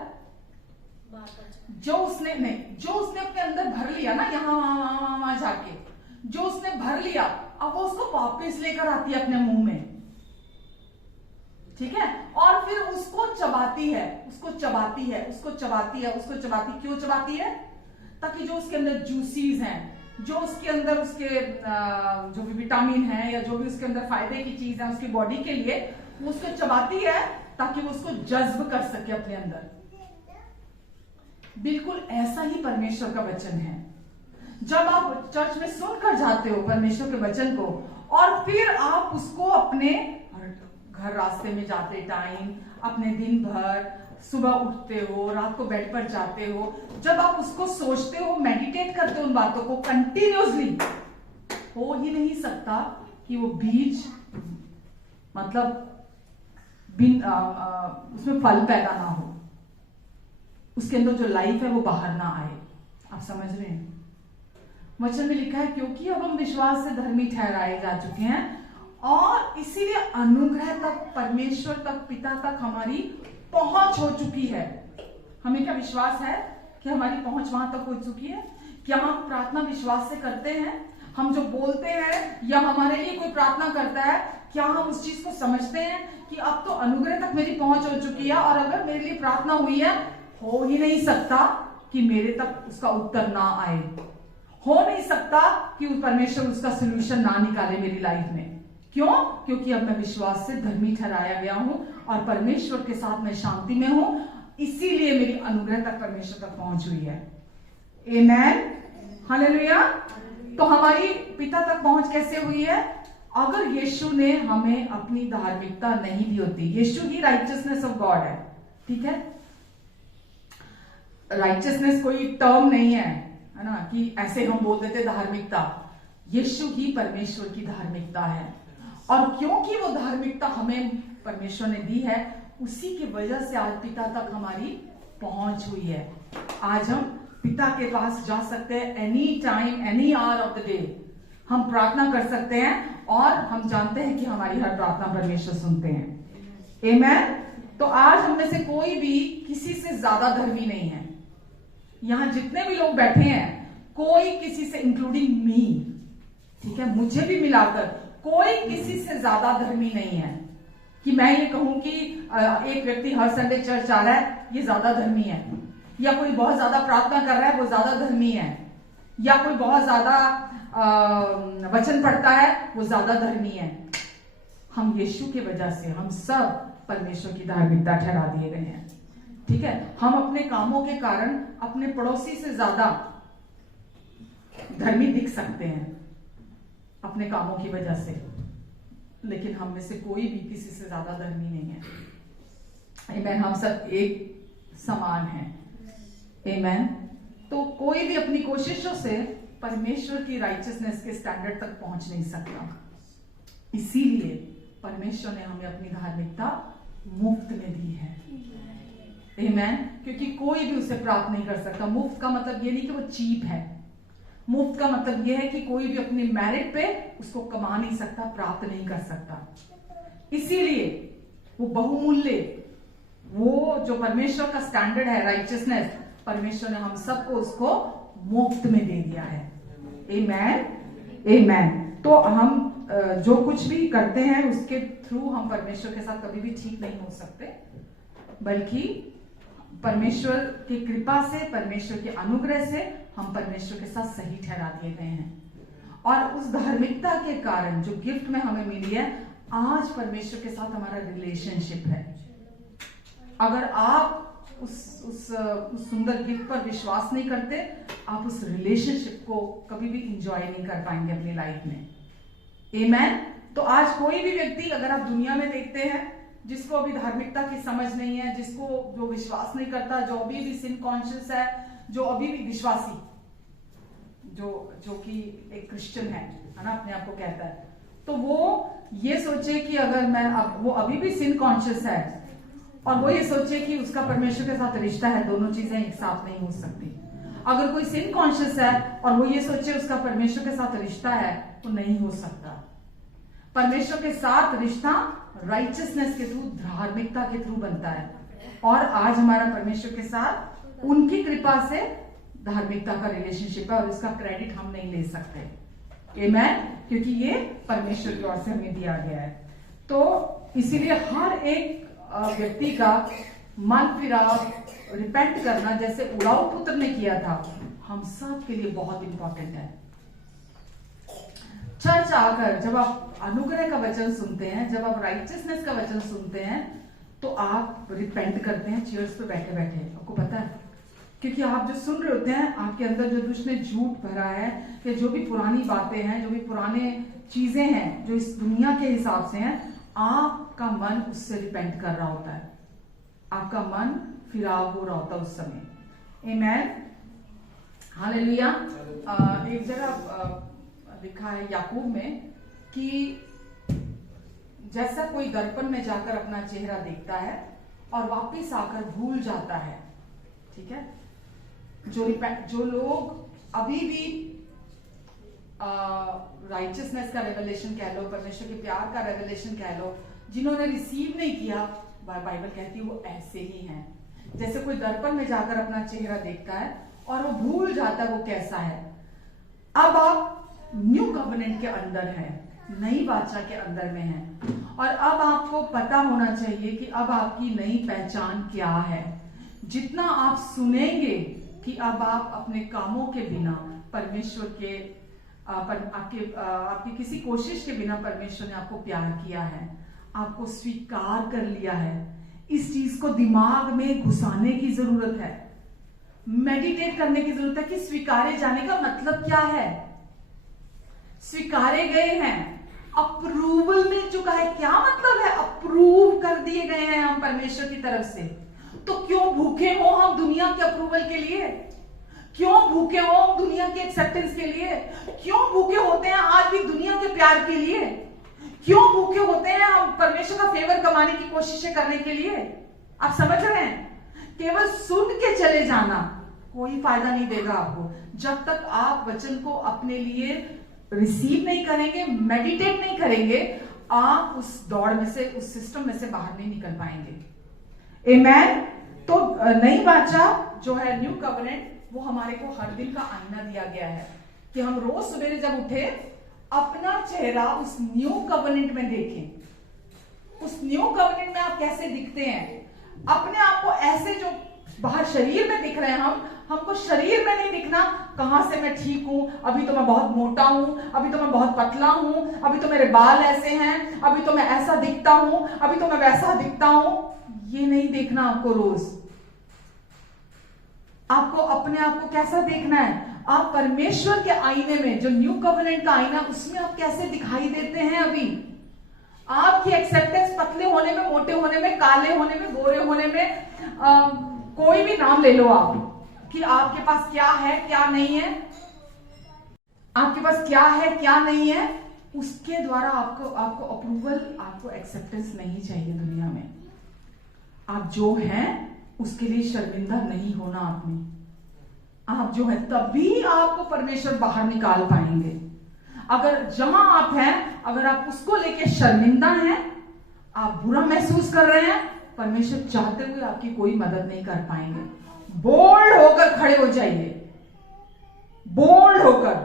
जो उसने अपने अंदर भर लिया ना, यहाँ वहां जाके जो उसने भर लिया, अब वो उसको वापस लेकर आती है अपने मुंह में, ठीक है, और फिर उसको चबाती है, क्यों चबाती है? ताकि जो उसके अंदर जूसीज हैं, जो उसके अंदर उसके जो भी विटामिन है या जो भी उसके अंदर फायदे की चीज है उसकी बॉडी के लिए, वो उसको चबाती है ताकि वो उसको जज्ब कर सके अपने अंदर। बिल्कुल ऐसा ही परमेश्वर का वचन है। जब आप चर्च में सुनकर जाते हो परमेश्वर के वचन को, और फिर आप उसको अपने घर रास्ते में जाते टाइम, अपने दिन भर, सुबह उठते हो, रात को बेड पर जाते हो, जब आप उसको सोचते हो, मेडिटेट करते हो उन बातों को कंटिन्यूअसली, हो ही नहीं सकता कि वो बीज मतलब उसमें फल पैदा ना हो, उसके अंदर जो लाइफ है वो बाहर ना आए। आप समझ रहे हैं? वचन में लिखा है क्योंकि अब हम विश्वास से धर्मी ठहराए जा चुके हैं, और इसीलिए अनुग्रह तक, परमेश्वर तक, पिता तक हमारी पहुंच हो चुकी है। हमें क्या विश्वास है कि हमारी पहुंच वहां तक हो चुकी है? क्या हम प्रार्थना विश्वास से करते हैं? हम जो बोलते हैं या हमारे लिए कोई प्रार्थना करता है, क्या हम उस चीज को समझते हैं कि अब तो अनुग्रह तक मेरी पहुंच हो चुकी है, और अगर मेरे लिए प्रार्थना हुई है, हो ही नहीं सकता कि मेरे तक उसका उत्तर ना आए, हो नहीं सकता कि परमेश्वर उसका सोल्यूशन ना निकाले मेरी लाइफ में। क्यों? क्योंकि अब मैं विश्वास से धर्मी ठहराया गया हूं और परमेश्वर के साथ मैं शांति में हूं, इसीलिए मेरी अनुग्रह तक परमेश्वर तक पहुंच हुई है। आमेन, हालेलुया। तो हमारी पिता तक पहुंच कैसे हुई है? अगर यीशु ने हमें अपनी धार्मिकता नहीं दी होती, यीशु ही राइचियसनेस ऑफ गॉड है, ठीक है? राइचियसनेस कोई टर्म नहीं है ना, कि ऐसे हम बोल देते धार्मिकता। यीशु ही परमेश्वर की धार्मिकता है, और क्योंकि वो धार्मिकता हमें परमेश्वर ने दी है, उसी की वजह से आज पिता तक हमारी पहुंच हुई है। आज हम पिता के पास जा सकते हैं, any time, any hour of the day हम प्रार्थना कर सकते हैं, और हम जानते हैं कि हमारी हर प्रार्थना परमेश्वर सुनते हैं। आमेन। तो आज हम में से कोई भी किसी से ज्यादा धर्मी नहीं है। यहां जितने भी लोग बैठे हैं, कोई किसी से, इंक्लूडिंग मी, ठीक है, मुझे भी मिलाकर कोई किसी से ज्यादा धर्मी नहीं है कि मैं ये कहूं कि एक व्यक्ति हर संडे चर्च आ रहा है, ये ज्यादा धर्मी है, या कोई बहुत ज्यादा प्रार्थना कर रहा है, वो ज्यादा धर्मी है, या कोई बहुत ज्यादा वचन पढ़ता है, वो ज्यादा धर्मी है। हम यीशु की वजह से हम सब परमेश्वर की धार्मिकता ठहरा दिए गए हैं, ठीक है? हम अपने कामों के कारण अपने पड़ोसी से ज्यादा धर्मी दिख सकते हैं अपने कामों की वजह से, लेकिन हम में से कोई भी किसी से ज्यादा धर्मी नहीं है। आमेन। हम सब एक समान हैं। आमेन। तो कोई भी अपनी कोशिशों से परमेश्वर की राइचियसनेस के स्टैंडर्ड तक पहुंच नहीं सकता। इसीलिए परमेश्वर ने हमें अपनी धार्मिकता मुफ्त में दी है। आमेन। क्योंकि कोई भी उसे प्राप्त नहीं कर सकता। मुफ्त का मतलब ये नहीं कि वो चीप है, मुफ्त का मतलब यह है कि कोई भी अपने मेरिट पे उसको कमा नहीं सकता, प्राप्त नहीं कर सकता। इसीलिए वो बहुमूल्य, वो जो परमेश्वर का स्टैंडर्ड है राइचियसनेस, परमेश्वर ने हम सबको उसको मुफ्त में दे दिया है। आमेन, आमेन। तो हम जो कुछ भी करते हैं उसके थ्रू हम परमेश्वर के साथ कभी भी ठीक नहीं हो सकते, बल्कि परमेश्वर की कृपा से, परमेश्वर के अनुग्रह से हम परमेश्वर के साथ सही ठहरा दिए गए हैं। और उस धार्मिकता के कारण जो गिफ्ट में हमें मिली है, आज परमेश्वर के साथ हमारा रिलेशनशिप है। अगर आप उस सुंदर गिफ्ट पर विश्वास नहीं करते, आप उस रिलेशनशिप को कभी भी इंजॉय नहीं कर पाएंगे अपनी लाइफ में। आमेन। तो आज कोई भी व्यक्ति, अगर आप दुनिया में देखते हैं, जिसको अभी धार्मिकता की समझ नहीं है, जिसको जो विश्वास नहीं करता, जो अभी भी सिन कॉन्शियस है, जो अभी भी विश्वासी, जो कि एक क्रिश्चियन है ना, अपने आप को कहता है, तो वो ये सोचे कि अगर वो अभी भी सिन कॉन्शियस है, और वो ये सोचे कि उसका परमेश्वर के साथ रिश्ता है, दोनों चीजें एक साथ नहीं हो सकती। अगर कोई सिन कॉन्शियस है और वो ये सोचे उसका परमेश्वर के साथ रिश्ता है, तो नहीं हो सकता। परमेश्वर के साथ रिश्ता राइचियसनेस के थ्रू, धार्मिकता के थ्रू बनता है। और आज हमारा परमेश्वर के साथ उनकी कृपा से धार्मिकता का रिलेशनशिप है और इसका क्रेडिट हम नहीं ले सकते। आमेन, क्योंकि ये परमेश्वर की ओर से हमें दिया गया है। तो इसीलिए हर एक व्यक्ति का मन फिराव, रिपेंट करना, जैसे उड़ाऊ पुत्र ने किया था, हम सब के लिए बहुत इंपॉर्टेंट है। चर्च आकर जब आप अनुग्रह का वचन सुनते हैं, जब आप राइचियसनेस का वचन सुनते हैं, तो आप रिपेंट करते हैं चेयर्स पे बैठे बैठे। आपको पता है, क्योंकि आप जो सुन रहे होते हैं, आपके अंदर जो दुष्ट ने झूठ भरा है, या जो भी पुरानी बातें हैं, जो भी पुराने चीजें हैं जो इस दुनिया के हिसाब से हैं, आपका मन उससे रिपेंट कर रहा होता है, आपका मन फिराव हो रहा होता है उस समय। आमेन, हालेलुया। एक जगह लिखा है याकूब में कि जैसा कोई दर्पण में जाकर अपना चेहरा देखता है और वापस आकर भूल जाता है, ठीक है, जो लोग अभी भी राइचियसनेस का रेवलेशन कह लो, परमेश्वर के प्यार का रेवलेशन कह लो, जिन्होंने रिसीव नहीं किया, बाइबल कहती है वो ऐसे ही हैं। जैसे कोई दर्पण में जाकर अपना चेहरा देखता है और वो भूल जाता है वो कैसा है। अब आप न्यू कवेनेंट के अंदर है, नई वाचा के अंदर में है, और अब आपको पता होना चाहिए कि अब आपकी नई पहचान क्या है। जितना आप सुनेंगे कि अब आप अपने कामों के बिना परमेश्वर के आपकी किसी कोशिश के बिना परमेश्वर ने आपको प्यार किया है, आपको स्वीकार कर लिया है, इस चीज को दिमाग में घुसाने की जरूरत है, मेडिटेट करने की जरूरत है कि स्वीकारे जाने का मतलब क्या है। स्वीकारे गए हैं, अप्रूवल मिल चुका है। क्या मतलब है? अप्रूव कर दिए गए हैं हम परमेश्वर की तरफ से। तो क्यों भूखे हो हम दुनिया के अप्रूवल के लिए? क्यों भूखे हो हम दुनिया के एक्सेप्टेंस के लिए? क्यों भूखे होते हैं आज भी दुनिया के प्यार के लिए? क्यों भूखे होते हैं हम परमेश्वर का फेवर कमाने की कोशिशें करने के लिए? आप समझ रहे हैं? केवल सुन के चले जाना कोई फायदा नहीं देगा आपको, जब तक आप वचन को अपने लिए रिसीव नहीं करेंगे, मेडिटेट नहीं करेंगे, आप उस दौड़ में से, उस सिस्टम में से बाहर नहीं निकल पाएंगे। आमेन। तो नई वाचा जो है न्यू कवेनेंट, वो हमारे को हर दिन का आईना दिया गया है कि हम रोज सवेरे जब उठे अपना चेहरा उस न्यू कवेनेंट में देखें। उस न्यू कवेनेंट में आप कैसे दिखते हैं? अपने आप को ऐसे जो बाहर शरीर में दिख रहे हैं, हमको शरीर में नहीं दिखना कहां से मैं ठीक हूं, अभी तो मैं बहुत मोटा हूं, अभी तो मैं बहुत पतला हूं, अभी तो मेरे बाल ऐसे हैं, अभी तो मैं ऐसा दिखता हूं, अभी तो मैं वैसा दिखता हूं। ये नहीं देखना आपको। रोज आपको अपने आप को कैसा देखना है? आप परमेश्वर के आईने में, जो न्यू कवेनेंट का आईना, उसमें आप कैसे दिखाई देते हैं? अभी आपकी एक्सेप्टेंस पतले होने में, मोटे होने में, काले होने में, गोरे होने में, कोई भी नाम ले लो आप, कि आपके पास क्या है क्या नहीं है, आपके पास क्या है क्या नहीं है, उसके द्वारा आपको अप्रूवल, आपको एक्सेप्टेंस नहीं चाहिए दुनिया में। आप जो हैं उसके लिए शर्मिंदा नहीं होना आपने। आप जो है तभी आपको परमेश्वर बाहर निकाल पाएंगे। अगर जहां आप हैं, अगर आप उसको लेके शर्मिंदा हैं, आप बुरा महसूस कर रहे हैं, परमेश्वर चाहते हुए आपकी कोई मदद नहीं कर पाएंगे। बोल्ड होकर खड़े हो जाइए, बोल्ड होकर।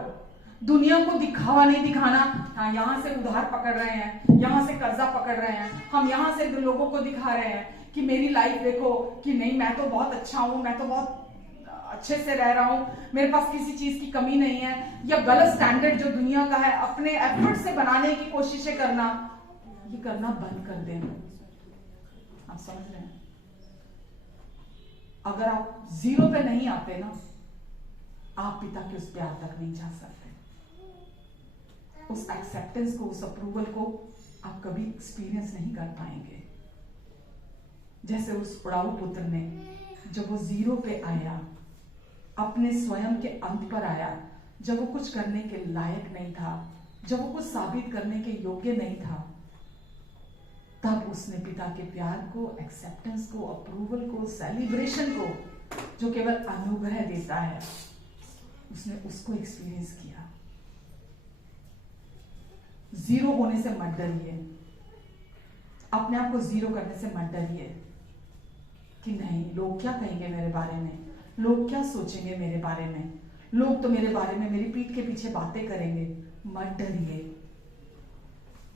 दुनिया को दिखावा नहीं दिखाना। हाँ, यहां से उधार पकड़ रहे हैं, यहां से कर्जा पकड़ रहे हैं, हम यहां से लोगों को दिखा रहे हैं कि मेरी लाइफ देखो, कि नहीं मैं तो बहुत अच्छा हूं, मैं तो बहुत अच्छे से रह रहा हूं, मेरे पास किसी चीज की कमी नहीं है। या गलत स्टैंडर्ड जो दुनिया का है, अपने एफर्ट से बनाने की कोशिशें करना, ये करना बंद कर देना। आप समझ रहे हैं? अगर आप जीरो पे नहीं आते ना, आप पिता के उस प्यार तक नहीं जा सकते। उस एक्सेप्टेंस को, उस अप्रूवल को आप कभी एक्सपीरियंस नहीं कर पाएंगे। जैसे उस उड़ाऊ पुत्र ने, जब वो जीरो पे आया, अपने स्वयं के अंत पर आया, जब वो कुछ करने के लायक नहीं था, जब वो कुछ साबित करने के योग्य नहीं था, तब उसने पिता के प्यार को, एक्सेप्टेंस को, अप्रूवल को, सेलिब्रेशन को, जो केवल अनुग्रह देता है, उसने उसको एक्सपीरियंस किया। जीरो होने से मत डरिए, अपने आप को जीरो करने से मत डरिए कि नहीं लोग क्या कहेंगे मेरे बारे में, लोग क्या सोचेंगे मेरे बारे में, लोग तो मेरे बारे में मेरी पीठ के पीछे बातें करेंगे। मत डरिए,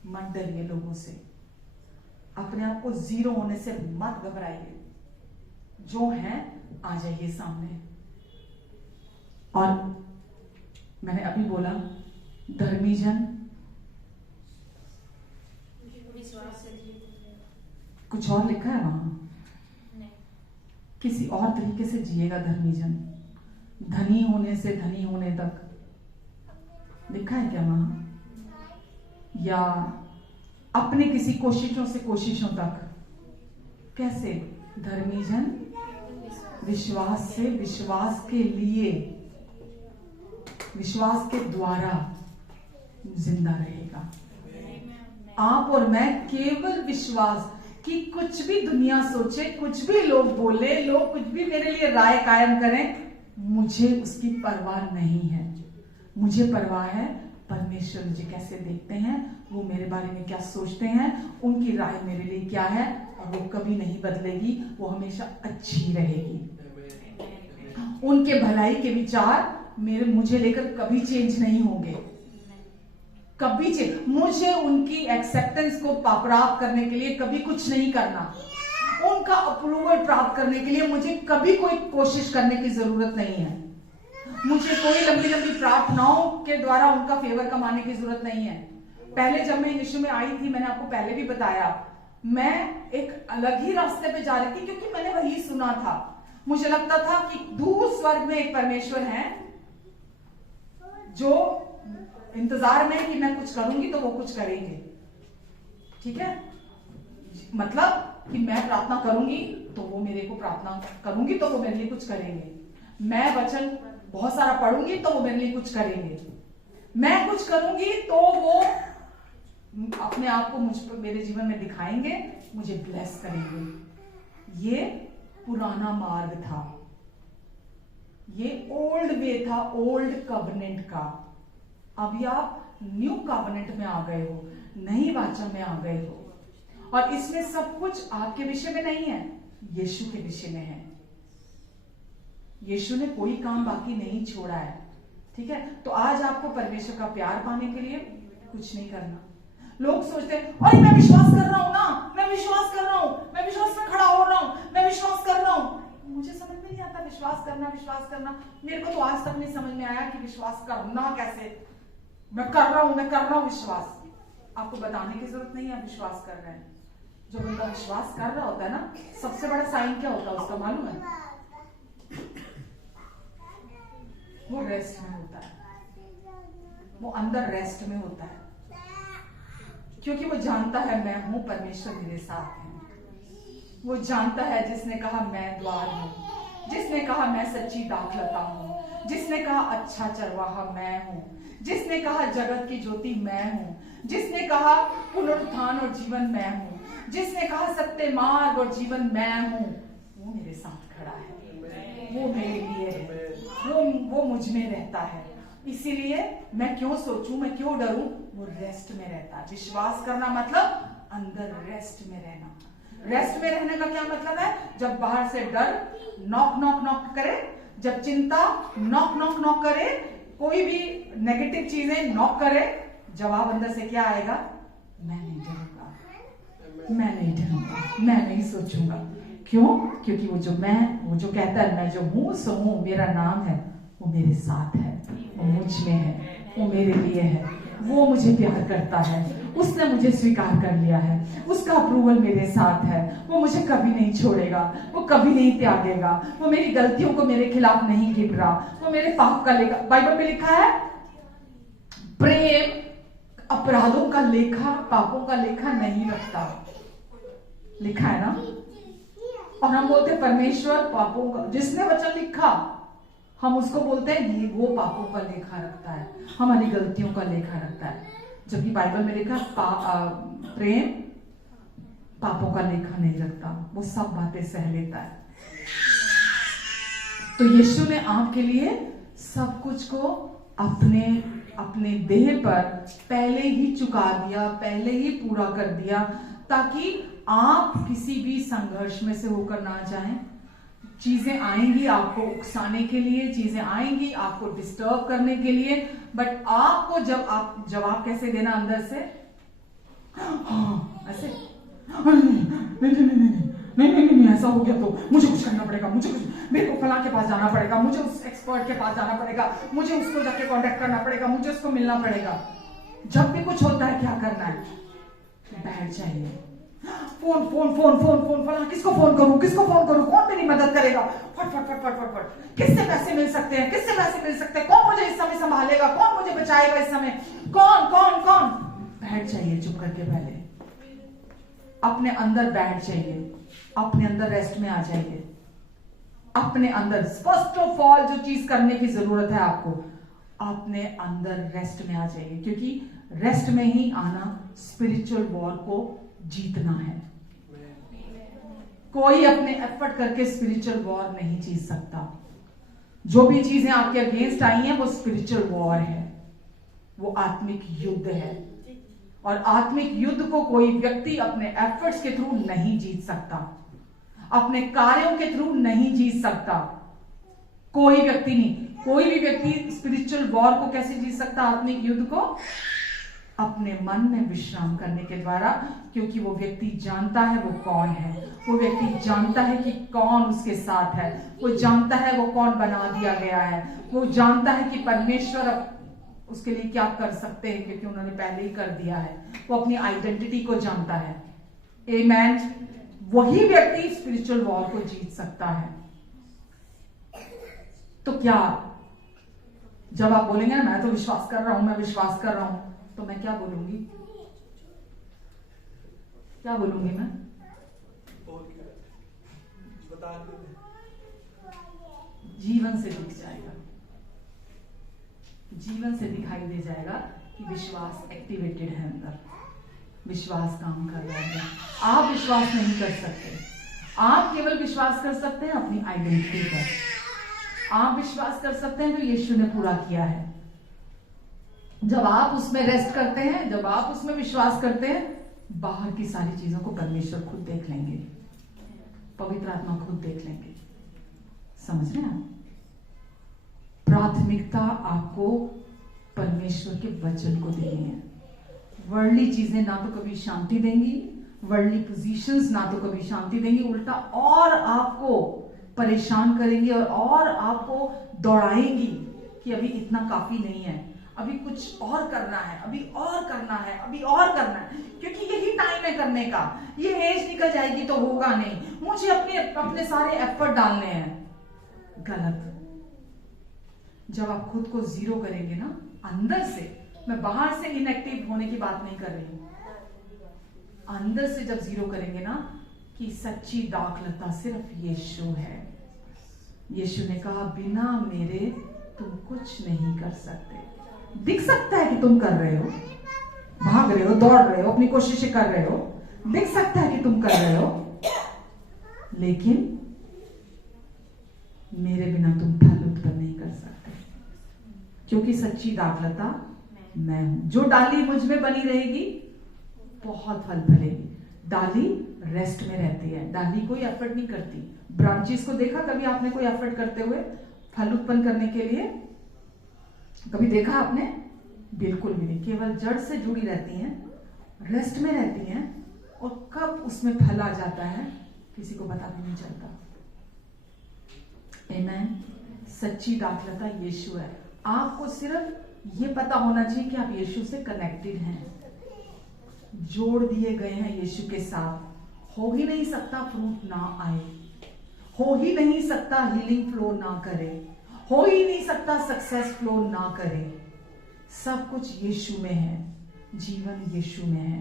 मत डरिए लोगों से, अपने आप को जीरो होने से मत घबराइए। जो है आ जाइए सामने। और मैंने अभी बोला धर्मी जन कुछ और लिखा है वहां, किसी और तरीके से जिएगा धर्मी जन, धनी होने से धनी होने तक लिखा है क्या वहां, या अपने किसी कोशिशों से कोशिशों तक। कैसे? धर्मी जन विश्वास से विश्वास के लिए, विश्वास के द्वारा जिंदा रहेगा। आप और मैं केवल विश्वास कि कुछ भी दुनिया सोचे, कुछ भी लोग बोले, लोग कुछ भी मेरे लिए राय कायम करें, मुझे उसकी परवाह नहीं है। मुझे परवाह है परमेश्वर मुझे कैसे देखते हैं, वो मेरे बारे में क्या सोचते हैं, उनकी राय मेरे लिए क्या है, और वो कभी नहीं बदलेगी, वो हमेशा अच्छी रहेगी। उनके भलाई के विचार मुझे लेकर कभी चेंज नहीं होंगे, कभी चेंज। मुझे उनकी एक्सेप्टेंस को प्राप्त करने के लिए कभी कुछ नहीं करना, उनका अप्रूवल प्राप्त करने के लिए मुझे कभी कोई कोशिश करने की जरूरत नहीं है। मुझे कोई लंबी लंबी प्रार्थनाओं के द्वारा उनका फेवर कमाने की जरूरत नहीं है। पहले जब मैं यीशु में आई थी, मैंने आपको पहले भी बताया, मैं एक अलग ही रास्ते पे जा रही थी, क्योंकि मैंने वही सुना था। मुझे लगता था कि दूर स्वर्ग में एक परमेश्वर है जो इंतजार में है कि मैं कुछ करूंगी तो वो कुछ करेंगे। ठीक है, मतलब कि मैं प्रार्थना करूंगी तो वो मेरे को प्रार्थना करूंगी तो वो मेरे लिए कुछ करेंगे। मैं वचन बहुत सारा पढ़ूंगी तो वो मेरे लिए कुछ करेंगे। मैं कुछ करूंगी तो वो अपने आप को मुझ पर, मेरे जीवन में दिखाएंगे, मुझे ब्लेस करेंगे। ये पुराना मार्ग था, ये ओल्ड वे था, ओल्ड कवनेंट का। अभी आप न्यू कवनेंट में आ गए हो, नई वाचा में आ गए हो, और इसमें सब कुछ आपके विषय में नहीं है, यीशु के विषय में है। यीशु ने कोई काम बाकी नहीं छोड़ा है। ठीक है, तो आज आपको परमेश्वर का प्यार पाने के लिए कुछ नहीं करना। लोग सोचते हैं अरे मैं विश्वास कर रहा हूं ना, मैं विश्वास कर रहा हूं, मैं विश्वास में खड़ा हो रहा हूं, मैं विश्वास कर रहा हूं। मुझे समझ में नहीं आता विश्वास करना, विश्वास करना। मेरे को तो आज तक नहीं समझ में आया कि विश्वास करना कैसे। मैं कर रहा हूं, मैं कर रहा हूं विश्वास। आपको बताने की जरूरत नहीं है विश्वास कर रहे हैं। जो बंदा विश्वास कर रहा होता है ना, सबसे बड़ा साइन क्या होता है उसका मालूम है? वो रेस्ट में होता है, वो अंदर रेस्ट में होता है, क्योंकि वो जानता है मैं हूं, परमेश्वर मेरे साथ है। वो जानता है जिसने कहा मैं द्वार हूं, जिसने कहा मैं सच्ची दाखलता हूं, जिसने कहा अच्छा चरवाहा मैं हूं, जिसने कहा जगत की ज्योति मैं हूं, जिसने कहा पुनरुत्थान और जीवन मैं हूं, जिसने कहा सत्य मार्ग और जीवन मैं हूं, वो मेरे साथ खड़ा है, वो मेरे लिए है, वो मुझ में रहता है। इसीलिए मैं क्यों सोचूं, मैं क्यों डरूं, वो रेस्ट में रहता है। विश्वास करना मतलब अंदर रेस्ट में रहना। रेस्ट में रहने का क्या मतलब है? जब बाहर से डर नॉक नॉक नॉक करे, जब चिंता नॉक नॉक नॉक करे, कोई भी नेगेटिव चीजें नॉक करे, जवाब अंदर से क्या आएगा? मैं नहीं डरूंगा, मैं नहीं डरूंगा, मैं नहीं सोचूंगा। क्यों? क्योंकि वो जो कहता है मैं जो हूं सो हूं, मेरा नाम है, वो मेरे साथ है, वो मुझ में है, वो मेरे लिए है, वो मुझे प्यार करता है, उसने मुझे स्वीकार कर लिया है, उसका अप्रूवल मेरे साथ है, वो मुझे कभी नहीं छोड़ेगा, वो कभी नहीं त्यागेगा, वो मेरी गलतियों को मेरे खिलाफ नहीं गिर रहा, वो मेरे पाप का लेखा। बाइबल में लिखा है प्रेम अपराधों का लेखा, पापों का लेखा नहीं रखता, लिखा है ना। और हम बोलते हैं परमेश्वर पापों का, जिसने वचन लिखा हम उसको बोलते हैं ये वो पापों का लेखा रखता है, हमारी गलतियों का लेखा रखता है। जबकि बाइबल में लिखा प्रेम पापों का लेखा नहीं रखता, वो सब बातें सह लेता है। तो यीशु ने आपके लिए सब कुछ को अपने देह पर पहले ही चुका दिया, पहले ही पूरा कर दिया, ताकि आप किसी भी संघर्ष में से होकर ना जाएं, चीजें आएंगी आपको उकसाने के लिए, चीजें आएंगी आपको डिस्टर्ब करने के लिए, बट आपको जवाब कैसे देना अंदर से? हाँ, ऐसे नहीं, ऐसा हो गया तो मुझे कुछ करना पड़ेगा, मेरे को फलां के पास जाना पड़ेगा, मुझे उस एक्सपर्ट के पास जाना पड़ेगा, मुझे उसको जाके कांटेक्ट करना पड़ेगा, मुझे उसको मिलना पड़ेगा। जब भी कुछ होता है क्या करना है? बैठ जाइए। फोन फला, किसको फोन करूं, कौन मेरी मदद करेगा, फट, किससे पैसे मिल सकते हैं, कौन मुझे इस समय संभालेगा, कौन मुझे बचाएगा इस समय, कौन। बैठ जाइए चुप करके, पहले अपने अंदर बैठ जाइए, अपने अंदर रेस्ट में आ जाइए। अपने अंदर फर्स्ट ऑफ ऑल जो चीज करने की जरूरत है आपको, अपने अंदर रेस्ट में आ जाइए, क्योंकि रेस्ट में ही आना स्पिरिचुअल वॉर को जीतना है। कोई अपने एफर्ट करके स्पिरिचुअल वॉर नहीं जीत सकता। जो भी चीजें आपके अगेंस्ट आई हैं वो स्पिरिचुअल वॉर है, वो आत्मिक युद्ध है। और आत्मिक युद्ध को कोई व्यक्ति अपने एफर्ट्स के थ्रू नहीं जीत सकता, अपने कार्यों के थ्रू नहीं जीत सकता। कोई व्यक्ति नहीं, कोई भी व्यक्ति स्पिरिचुअल वॉर को कैसे जीत सकता? आत्मिक युद्ध को अपने मन में विश्राम करने के द्वारा, क्योंकि वो व्यक्ति जानता है वो कौन है, वो व्यक्ति जानता है कि कौन उसके साथ है, वो जानता है वो कौन बना दिया गया है, वो जानता है कि परमेश्वर उसके लिए क्या कर सकते हैं, क्योंकि उन्होंने पहले ही कर दिया है। वो अपनी आइडेंटिटी को जानता है। आमेन। वही व्यक्ति स्पिरिचुअल वॉर को जीत सकता है। तो क्या जब आप बोलेंगे ना मैं तो विश्वास कर रहा हूं, मैं विश्वास कर रहा हूं, तो मैं क्या बोलूंगी? क्या बोलूंगी मैं? जीवन से दिख जाएगा, जीवन से दिखाई दे जाएगा कि विश्वास एक्टिवेटेड है, अंदर विश्वास काम कर रहा है। आप विश्वास नहीं कर सकते, आप केवल विश्वास कर सकते हैं अपनी आइडेंटिटी पर। आप विश्वास कर सकते हैं जो यीशु ने पूरा किया है। जब आप उसमें रेस्ट करते हैं, जब आप उसमें विश्वास करते हैं, बाहर की सारी चीजों को परमेश्वर खुद देख लेंगे, पवित्र आत्मा खुद देख लेंगे। समझ रहे हैं आप? प्राथमिकता आपको परमेश्वर के वचन को देनी है। वर्ल्डली चीजें ना तो कभी शांति देंगी, वर्ल्डली पोजीशंस ना तो कभी शांति देंगी, उल्टा और आपको परेशान करेंगी और आपको दौड़ाएंगी कि अभी इतना काफी नहीं है, अभी कुछ और करना है, अभी और करना है, अभी और करना है, क्योंकि यही टाइम है करने का। ये एज निकल जाएगी तो होगा नहीं, मुझे अपने सारे एफर्ट डालने हैं। गलत। जब आप खुद को जीरो करेंगे ना अंदर से, मैं बाहर से इनएक्टिव होने की बात नहीं कर रही हूं, अंदर से जब जीरो करेंगे ना कि सच्ची दाखलता सिर्फ यीशु है। यीशु ने कहा बिना मेरे तुम कुछ नहीं कर सकते। दिख सकता है कि तुम कर रहे हो, भाग रहे हो, दौड़ रहे हो, अपनी कोशिशें कर रहे हो, दिख सकता है कि तुम कर रहे हो, लेकिन मेरे बिना तुम फल उत्पन्न नहीं कर सकते, क्योंकि सच्ची दाखलता मैं हूं। जो डाली मुझ में बनी रहेगी बहुत फल फलेगी। डाली रेस्ट में रहती है, डाली कोई एफर्ट नहीं करती। ब्रांचेस को देखा कभी आपने कोई एफर्ट करते हुए फल उत्पन्न करने के लिए? कभी देखा आपने? बिल्कुल भी नहीं। केवल जड़ से जुड़ी रहती हैं, रेस्ट में रहती हैं, और कब उसमें फल आ जाता है किसी को पता भी नहीं चलता। आमेन। सच्ची दाखलता यीशु है। आपको सिर्फ ये पता होना चाहिए कि आप यीशु से कनेक्टेड हैं, जोड़ दिए गए हैं यीशु के साथ। हो ही नहीं सकता फ्रूट ना आए, हो ही नहीं सकता हीलिंग फ्लो ना करे, हो ही नहीं सकता सक्सेस फ्लो ना करे। सब कुछ यीशु में है, जीवन यीशु में है,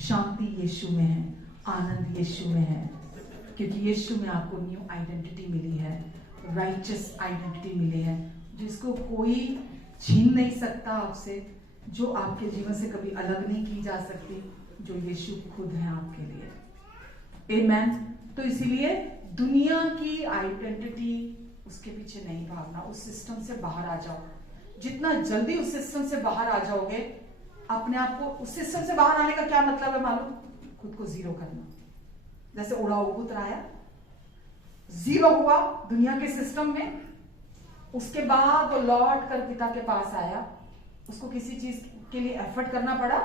शांति यीशु में है, आनंद यीशु में है, क्योंकि यीशु में आपको न्यू आइडेंटिटी मिली है, राइचस आइडेंटिटी मिली है, जिसको कोई छीन नहीं सकता आपसे, जो आपके जीवन से कभी अलग नहीं की जा सकती, जो यीशु खुद है आपके लिए। आमेन। तो इसीलिए दुनिया की आइडेंटिटी उसके पीछे नहीं भागना, उस सिस्टम से बाहर आ जाओ। जितना जल्दी उस सिस्टम से बाहर आ जाओगे, अपने आप को उस सिस्टम से बाहर आने का क्या मतलब है मालूम? खुद को जीरो करना। जैसे उड़ाऊ कबूतर आया, जीरो हुआ दुनिया के सिस्टम में। उसके बाद वो लौट कर पिता के पास आया। उसको किसी चीज के लिए एफर्ट करना पड़ा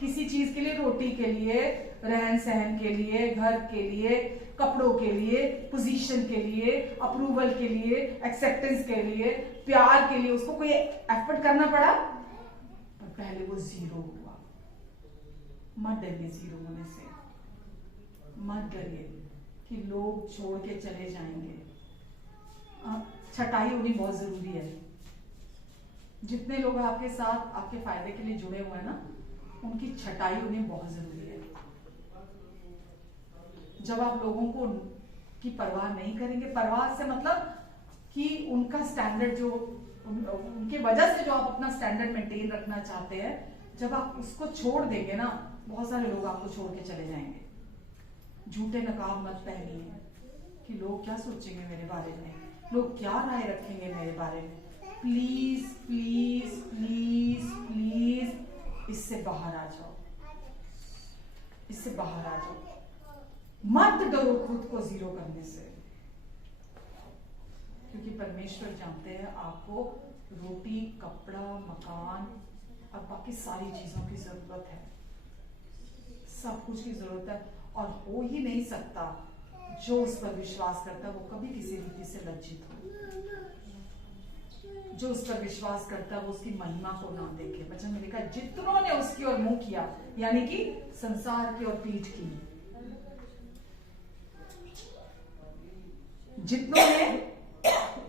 किसी चीज के लिए, रोटी के लिए, रहन सहन के लिए, घर के लिए, कपड़ों के लिए, पोजीशन के लिए, अप्रूवल के लिए, एक्सेप्टेंस के लिए, प्यार के लिए उसको कोई एफर्ट करना पड़ा। पर पहले वो जीरो हुआ। मत डरिए जीरो होने से, मत डरिए कि लोग छोड़ के चले जाएंगे। छटाई होनी बहुत जरूरी है। जितने लोग आपके साथ आपके फायदे के लिए जुड़े हुए हैं ना, उनकी छटाई होनी बहुत जरूरी है। जब आप लोगों को की परवाह नहीं करेंगे, परवाह से मतलब कि उनका स्टैंडर्ड जो उनके वजह से जो आप अपना स्टैंडर्ड मेंटेन रखना चाहते हैं, जब आप उसको छोड़ देंगे ना, बहुत सारे लोग आपको छोड़ के चले जाएंगे। झूठे नकाब मत पहनिए कि लोग क्या सोचेंगे मेरे बारे में, लोग क्या राय रखेंगे मेरे बारे में। प्लीज प्लीज प्लीज प्लीज इससे बाहर आ जाओ, इससे बाहर आ जाओ। मत डरो खुद को जीरो करने से, क्योंकि परमेश्वर जानते हैं आपको रोटी, कपड़ा, मकान और बाकी सारी चीजों की जरूरत है। सब कुछ की जरूरत है, और हो ही नहीं सकता जो उस पर विश्वास करता है वो कभी किसी रीति से लज्जित हो। जो उस पर विश्वास करता है वो उसकी महिमा को ना देखे। वचन में लिखा है, जितनों ने उसकी ओर मुंह किया, यानी कि संसार की ओर पीठ की। जितनों ने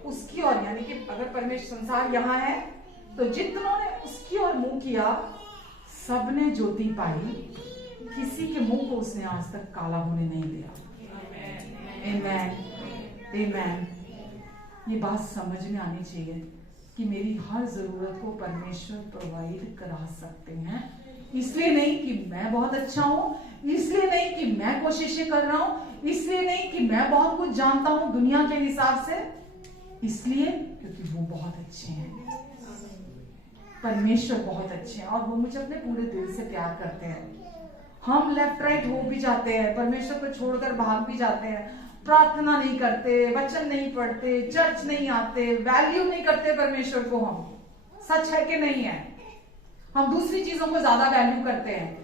उसकी ओर, यानी कि अगर परमेश्वर संसार यहां है तो जितनों ने उसकी ओर मुंह किया, सबने ज्योति पाई। किसी के मुंह को उसने आज तक काला होने नहीं दिया। आमेन, आमेन। ये बात समझ में आनी चाहिए कि मेरी हर जरूरत को परमेश्वर प्रोवाइड करा सकते हैं। इसलिए नहीं कि मैं बहुत अच्छा हूं, इसलिए नहीं कि मैं कोशिशें कर रहा हूं, इसलिए नहीं कि मैं बहुत कुछ जानता हूं दुनिया के हिसाब से, इसलिए क्योंकि वो बहुत अच्छे हैं। परमेश्वर बहुत अच्छे हैं और वो मुझे अपने पूरे दिल से प्यार करते हैं। हम लेफ्ट राइट हो भी जाते हैं, परमेश्वर को छोड़कर भाग भी जाते हैं, प्रार्थना नहीं करते, वचन नहीं पढ़ते, चर्च नहीं आते, वैल्यू नहीं करते परमेश्वर को। हम सच है कि नहीं है? हम दूसरी चीजों को ज्यादा वैल्यू करते हैं,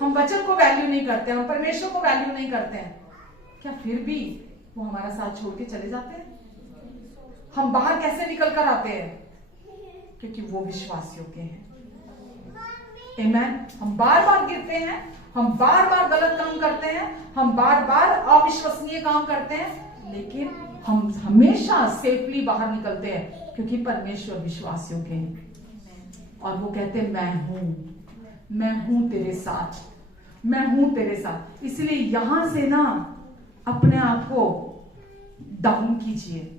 हम वचन को वैल्यू नहीं करते, हम परमेश्वर को वैल्यू नहीं करते हैं। क्या फिर भी वो हमारा साथ छोड़ के चले जाते हैं? हम बाहर कैसे निकल कर आते हैं? क्योंकि वो विश्वास योग्य हैं। आमेन। हम बार बार गिरते हैं, हम बार बार गलत काम करते हैं, हम बार बार अविश्वसनीय काम करते हैं, लेकिन हम हमेशा सेफली बाहर निकलते हैं क्योंकि परमेश्वर विश्वास योग्य है। और वो कहते हैं, मैं हूं तेरे साथ, मैं हूं तेरे साथ। इसलिए यहां से ना अपने आप को डाउन कीजिए।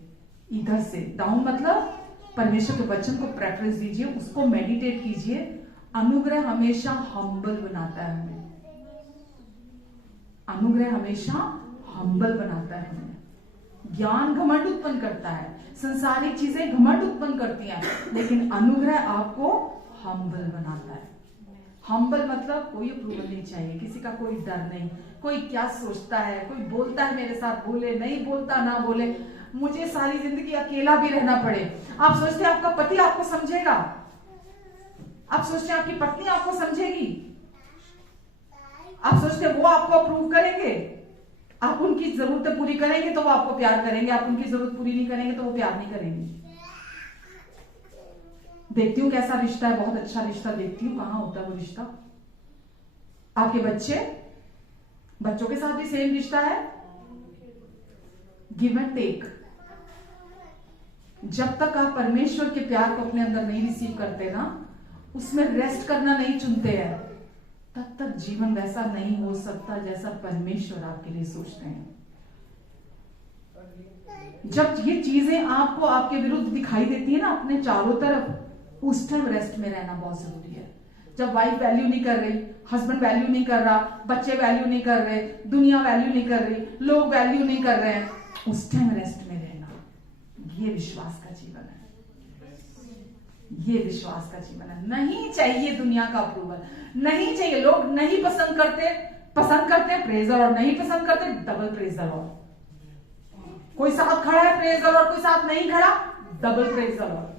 इधर से डाउन मतलब परमेश्वर के वचन को प्रेफरेंस दीजिए, उसको मेडिटेट कीजिए। अनुग्रह हमेशा हम्बल बनाता है हमें, अनुग्रह हमेशा हम्बल बनाता है हमें। ज्ञान घमंड उत्पन्न करता है, संसारिक चीजें घमंड उत्पन्न करती हैं, लेकिन अनुग्रह आपको हम्बल बनाता है। हम्बल मतलब कोई अप्रूवल नहीं चाहिए, किसी का कोई डर नहीं, कोई क्या सोचता है, कोई बोलता है मेरे साथ बोले, नहीं बोलता ना बोले, मुझे सारी जिंदगी अकेला भी रहना पड़े। आप सोचते हैं आपका पति आपको समझेगा? आप सोचते हैं आपकी पत्नी आपको समझेगी? आप सोचते हैं वो आपको अप्रूव करेंगे? आप उनकी जरूरतें पूरी करेंगे तो वो आपको प्यार करेंगे, आप उनकी जरूरत पूरी नहीं करेंगे तो वो प्यार नहीं करेंगे। देखती हूँ कैसा रिश्ता है, बहुत अच्छा रिश्ता देखती हूँ। कहां होता है वो रिश्ता? आपके बच्चों के साथ भी सेम रिश्ता है, गिव एंड टेक। जब तक आप परमेश्वर के प्यार को अपने अंदर नहीं रिसीव करते ना, उसमें रेस्ट करना नहीं चुनते हैं, तब तक जीवन वैसा नहीं हो सकता जैसा परमेश्वर आपके लिए सोचते हैं। जब ये चीजें आपको आपके विरुद्ध दिखाई देती है ना अपने चारों तरफ, उस टाइम रेस्ट में रहना बहुत जरूरी है। जब वाइफ वैल्यू नहीं कर रही, हस्बैंड वैल्यू नहीं कर रहा, बच्चे वैल्यू नहीं कर रहे, दुनिया वैल्यू नहीं कर रही, लोग वैल्यू नहीं कर रहे हैं, उस टाइम रेस्ट में रहना, ये विश्वास का जीवन है। ये विश्वास का जीवन है। नहीं चाहिए दुनिया का अप्रूवल, नहीं चाहिए। लोग नहीं पसंद करते पसंद करते हैं प्रेज द लॉर्ड, नहीं पसंद करते डबल प्रेज द लॉर्ड। कोई साथ खड़ा है प्रेज द लॉर्ड, कोई साथ नहीं खड़ा डबल प्रेज द लॉर्ड।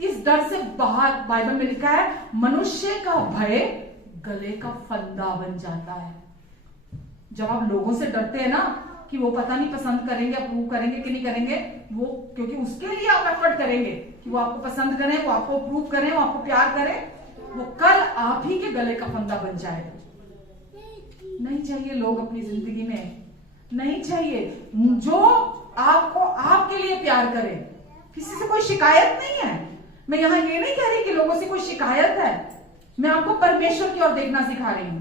इस डर से बाहर बाइबल में लिखा है मनुष्य का भय गले का फंदा बन जाता है। जब आप लोगों से डरते हैं ना कि वो पता नहीं पसंद करेंगे, अप्रूव करेंगे कि नहीं करेंगे, वो क्योंकि उसके लिए आप एफर्ट करेंगे कि वो आपको पसंद करें, वो आपको अप्रूव करें, वो आपको प्यार करें, वो कल आप ही के गले का फंदा बन जाएगा। नहीं चाहिए लोग अपनी जिंदगी में, नहीं चाहिए जो आपको आपके लिए प्यार करे। किसी से कोई शिकायत नहीं है, मैं यहां ये नहीं कह रही कि लोगों से कोई शिकायत है, मैं आपको परमेश्वर की ओर देखना सिखा रही हूं।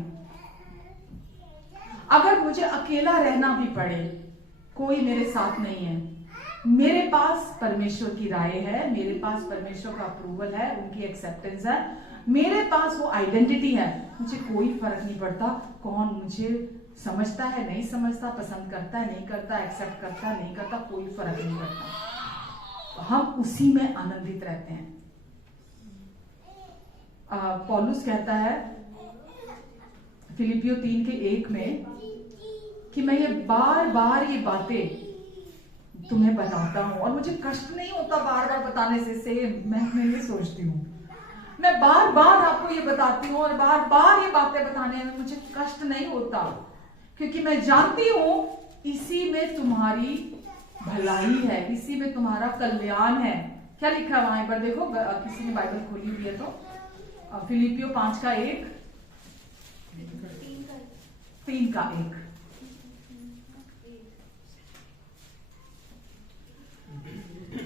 अगर मुझे अकेला रहना भी पड़े, कोई मेरे साथ नहीं है, मेरे पास परमेश्वर की राय है, मेरे पास परमेश्वर का अप्रूवल है, उनकी एक्सेप्टेंस है, मेरे पास वो आइडेंटिटी है, मुझे कोई फर्क नहीं पड़ता कौन मुझे समझता है नहीं समझता, पसंद करता है नहीं करता, एक्सेप्ट करता है नहीं करता, कोई फर्क नहीं पड़ता। तो हम उसी में आनंदित रहते हैं। पौलुस कहता है फिलिपियो 3:1 में कि मैं ये बार बार ये बातें तुम्हें बताता हूं और मुझे कष्ट नहीं होता बार बार बताने से मैं ये सोचती हूँ, मैं बार बार आपको ये बताती हूँ और बार बार ये बातें बताने में मुझे कष्ट नहीं होता, क्योंकि मैं जानती हूं इसी में तुम्हारी भलाई है, इसी में तुम्हारा कल्याण है। क्या लिखा है वहां पर देखो, किसी ने बाइबल खोली हुई है तो फिलिपियो 5:1 3:1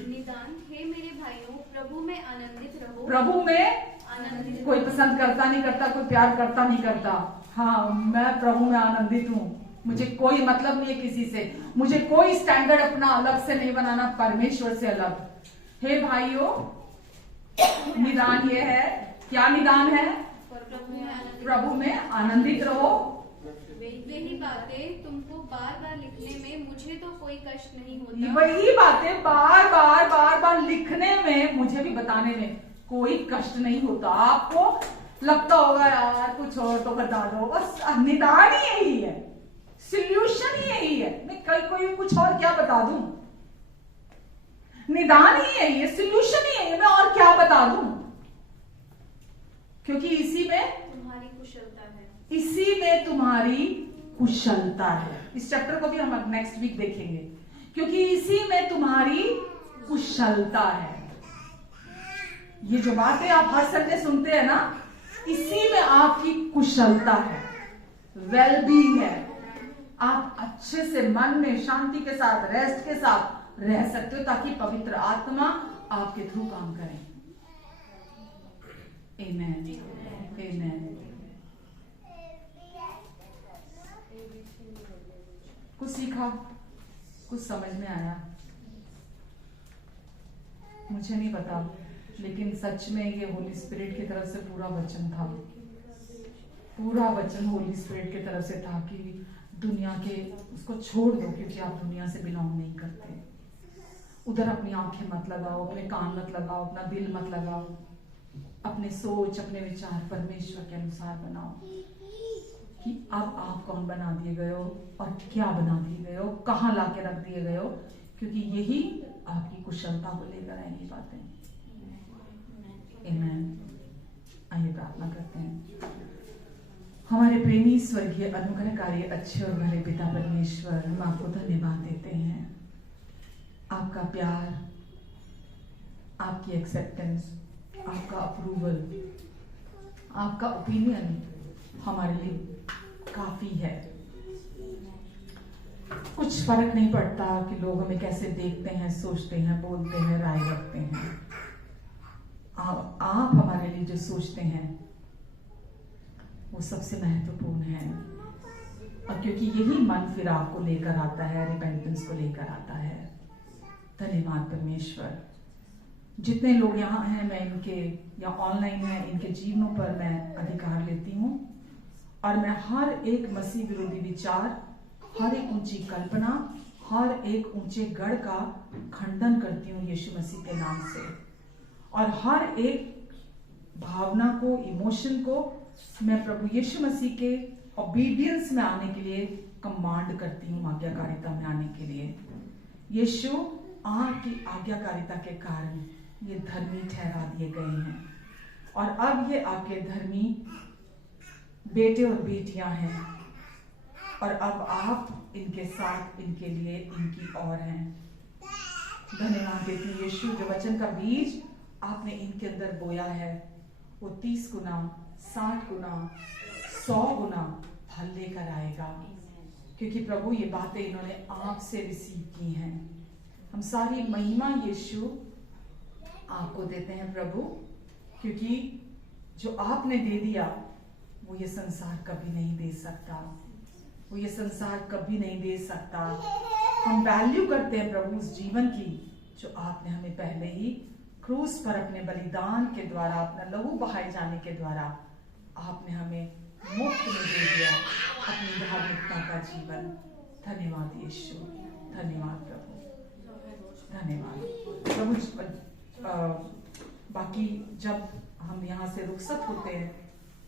निदान हे मेरे भाइयों प्रभु में आनंदित रहो। प्रभु में आनंदित कोई पसंद करता नहीं करता, कोई प्यार करता नहीं करता, हाँ मैं प्रभु में आनंदित हूँ, मुझे कोई मतलब नहीं है किसी से, मुझे कोई स्टैंडर्ड अपना अलग से नहीं बनाना, परमेश्वर से अलग। हे भाइयों निदान ये है, क्या निदान है? प्रभु में आनंदित रहो। यही बातें तुमको बार बार लिखने में मुझे तो कोई कष्ट नहीं होता। वही बातें बार बार लिखने में, मुझे भी बताने में कोई कष्ट नहीं होता। आपको लगता होगा यार कुछ और तो बता दो, बस निदान ही यही है, सॉल्यूशन ही यही है, मैं कोई कुछ और क्या बता दूं? निदान ही यही है, सॉल्यूशन ही यही है, मैं और क्या बता दूं? क्योंकि इसी में तुम्हारी कुशलता है, इसी में तुम्हारी कुशलता है। इस चैप्टर को भी हम नेक्स्ट वीक देखेंगे, क्योंकि इसी में तुम्हारी कुशलता है। ये जो बातें आप हर संडे सुनते हैं ना, इसी में आपकी कुशलता है, वेलबींग है। आप अच्छे से मन में शांति के साथ, रेस्ट के साथ रह सकते हो, ताकि पवित्र आत्मा आपके थ्रू काम करे। आमेन, आमेन। कुछ सीखा, कुछ समझ में आया, मुझे नहीं पता, लेकिन सच में ये होली स्पिरिट की तरफ से पूरा वचन था, पूरा वचन होली स्पिरिट की तरफ से था कि दुनिया के उसको छोड़ दो, क्योंकि आप दुनिया से बिलोंग नहीं करते। उधर अपनी आंखें मत लगाओ, अपने कान मत लगाओ, अपना दिल मत लगाओ, अपने सोच, अपने विचार परमेश्वर के अनुसार बनाओ कि अब आप कौन बना दिए गए हो और क्या बना दिए गए हो, कहाँ लाके रख दिए गए हो, क्योंकि यही आपकी कुशलता को लेकर आएंगी बातें। आमेन। आइए प्रार्थना करते हैं। हमारे प्रेमी स्वर्गीय अनुग्रहकारी अच्छे और भले पिता परमेश्वर, हम आपको धन्यवाद देते हैं। आपका प्यार, आपकी एक्सेप्टेंस, आपका अप्रूवल, आपका ओपिनियन हमारे लिए काफी है। कुछ फर्क नहीं पड़ता कि लोग हमें कैसे देखते हैं, सोचते हैं, बोलते हैं, राय रखते हैं। आप हमारे लिए जो सोचते हैं वो सबसे महत्वपूर्ण है, और क्योंकि यही मन फिर आपको लेकर आता है, रिपेंटेंस को लेकर आता है। धन्यवाद परमेश्वर। जितने लोग यहाँ हैं, मैं इनके या ऑनलाइन हैं, इनके जीवनों पर मैं अधिकार लेती हूँ, और मैं हर एक मसीह विरोधी विचार, हर एक ऊंची कल्पना, हर एक ऊंचे गढ़ का खंडन करती हूँ यीशु मसीह के नाम से, और हर एक भावना को, इमोशन को मैं प्रभु यीशु मसीह के ओबीडियंस में आने के लिए कमांड करती हूँ, आज्ञाकारिता में आने के लिए। यीशु आपकी आज्ञाकारिता के कारण ये धर्मी ठहरा दिए गए हैं और अब ये आपके धर्मी बेटे और बेटियां हैं और अब आप इनके साथ, इनके लिए, इनकी और हैं। धन्यवाद देती हूँ यीशु, जो वचन का बीज आपने इनके अंदर बोया है वो 30 गुना, 60 गुना, 100 गुना फल लेकर आएगा, क्योंकि प्रभु ये बातें इन्होंने आपसे रिसीव की हैं। हम सारी महिमा यीशु आपको देते हैं प्रभु, क्योंकि जो आपने दे दिया वो ये संसार कभी नहीं दे सकता, वो ये संसार कभी नहीं दे सकता। हम वैल्यू करते हैं प्रभु उस जीवन की जो आपने हमें पहले ही क्रूस पर अपने बलिदान के द्वारा, अपना लहू बहाए जाने के द्वारा आपने हमें मुफ्त में दे दिया, अपनी धार्मिकता का जीवन। धन्यवाद यीशु, धन्यवाद प्रभु, धन्यवाद प्रभु। बाकी जब हम यहाँ से रुखसत होते हैं,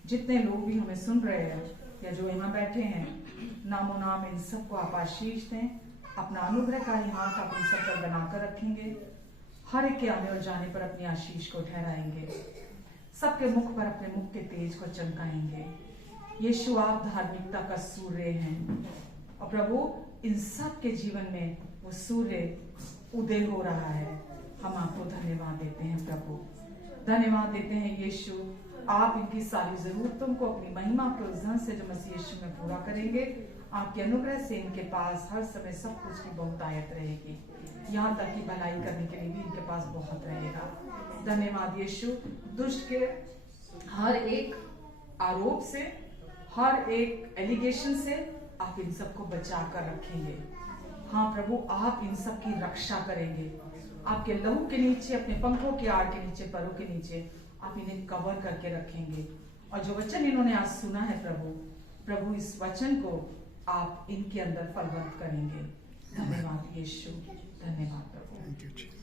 जितने लोग भी हमें सुन रहे हैं या जो यहाँ बैठे हैं, नामो नाम इन सबको आप आशीष दें, अपना अनुग्रह का हाथ आप इन सब पर बनाकर रखेंगे, हर एक के आने और जाने पर अपनी आशीष को ठहराएंगे, सबके मुख पर अपने मुख के तेज को चमकाएंगे। यीशु आप धार्मिकता का सूर्य हैं और प्रभु इन सब के जीवन में वो सूर्य उदय हो रहा है। हम आपको धन्यवाद देते हैं प्रभु, धन्यवाद देते हैं यीशु, आप इनकी सारी जरूरतों को अपनी महिमा के उस धन से जो मसीह यीशु में पूरा करेंगे। आपके अनुग्रह से इनके पास हर समय सब कुछ की बहुतायत रहेगी, यहाँ तक कि भलाई करने के लिए भी इनके पास बहुत रहेगा। धन्यवाद यीशु, दुष्ट के हर एक आरोप से, हर एक एलिगेशन से आप इन सबको बचा कर रखेंगे। हाँ प्रभु, आप इन सब की रक्षा करेंगे, आपके लहू के नीचे, अपने पंखों के आड़ के नीचे, परों के नीचे आप इन्हें कवर करके रखेंगे। और जो वचन इन्होंने आज सुना है प्रभु इस वचन को आप इनके अंदर फलवंत करेंगे। धन्यवाद यीशु, धन्यवाद प्रभु।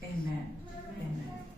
आमेन, आमेन।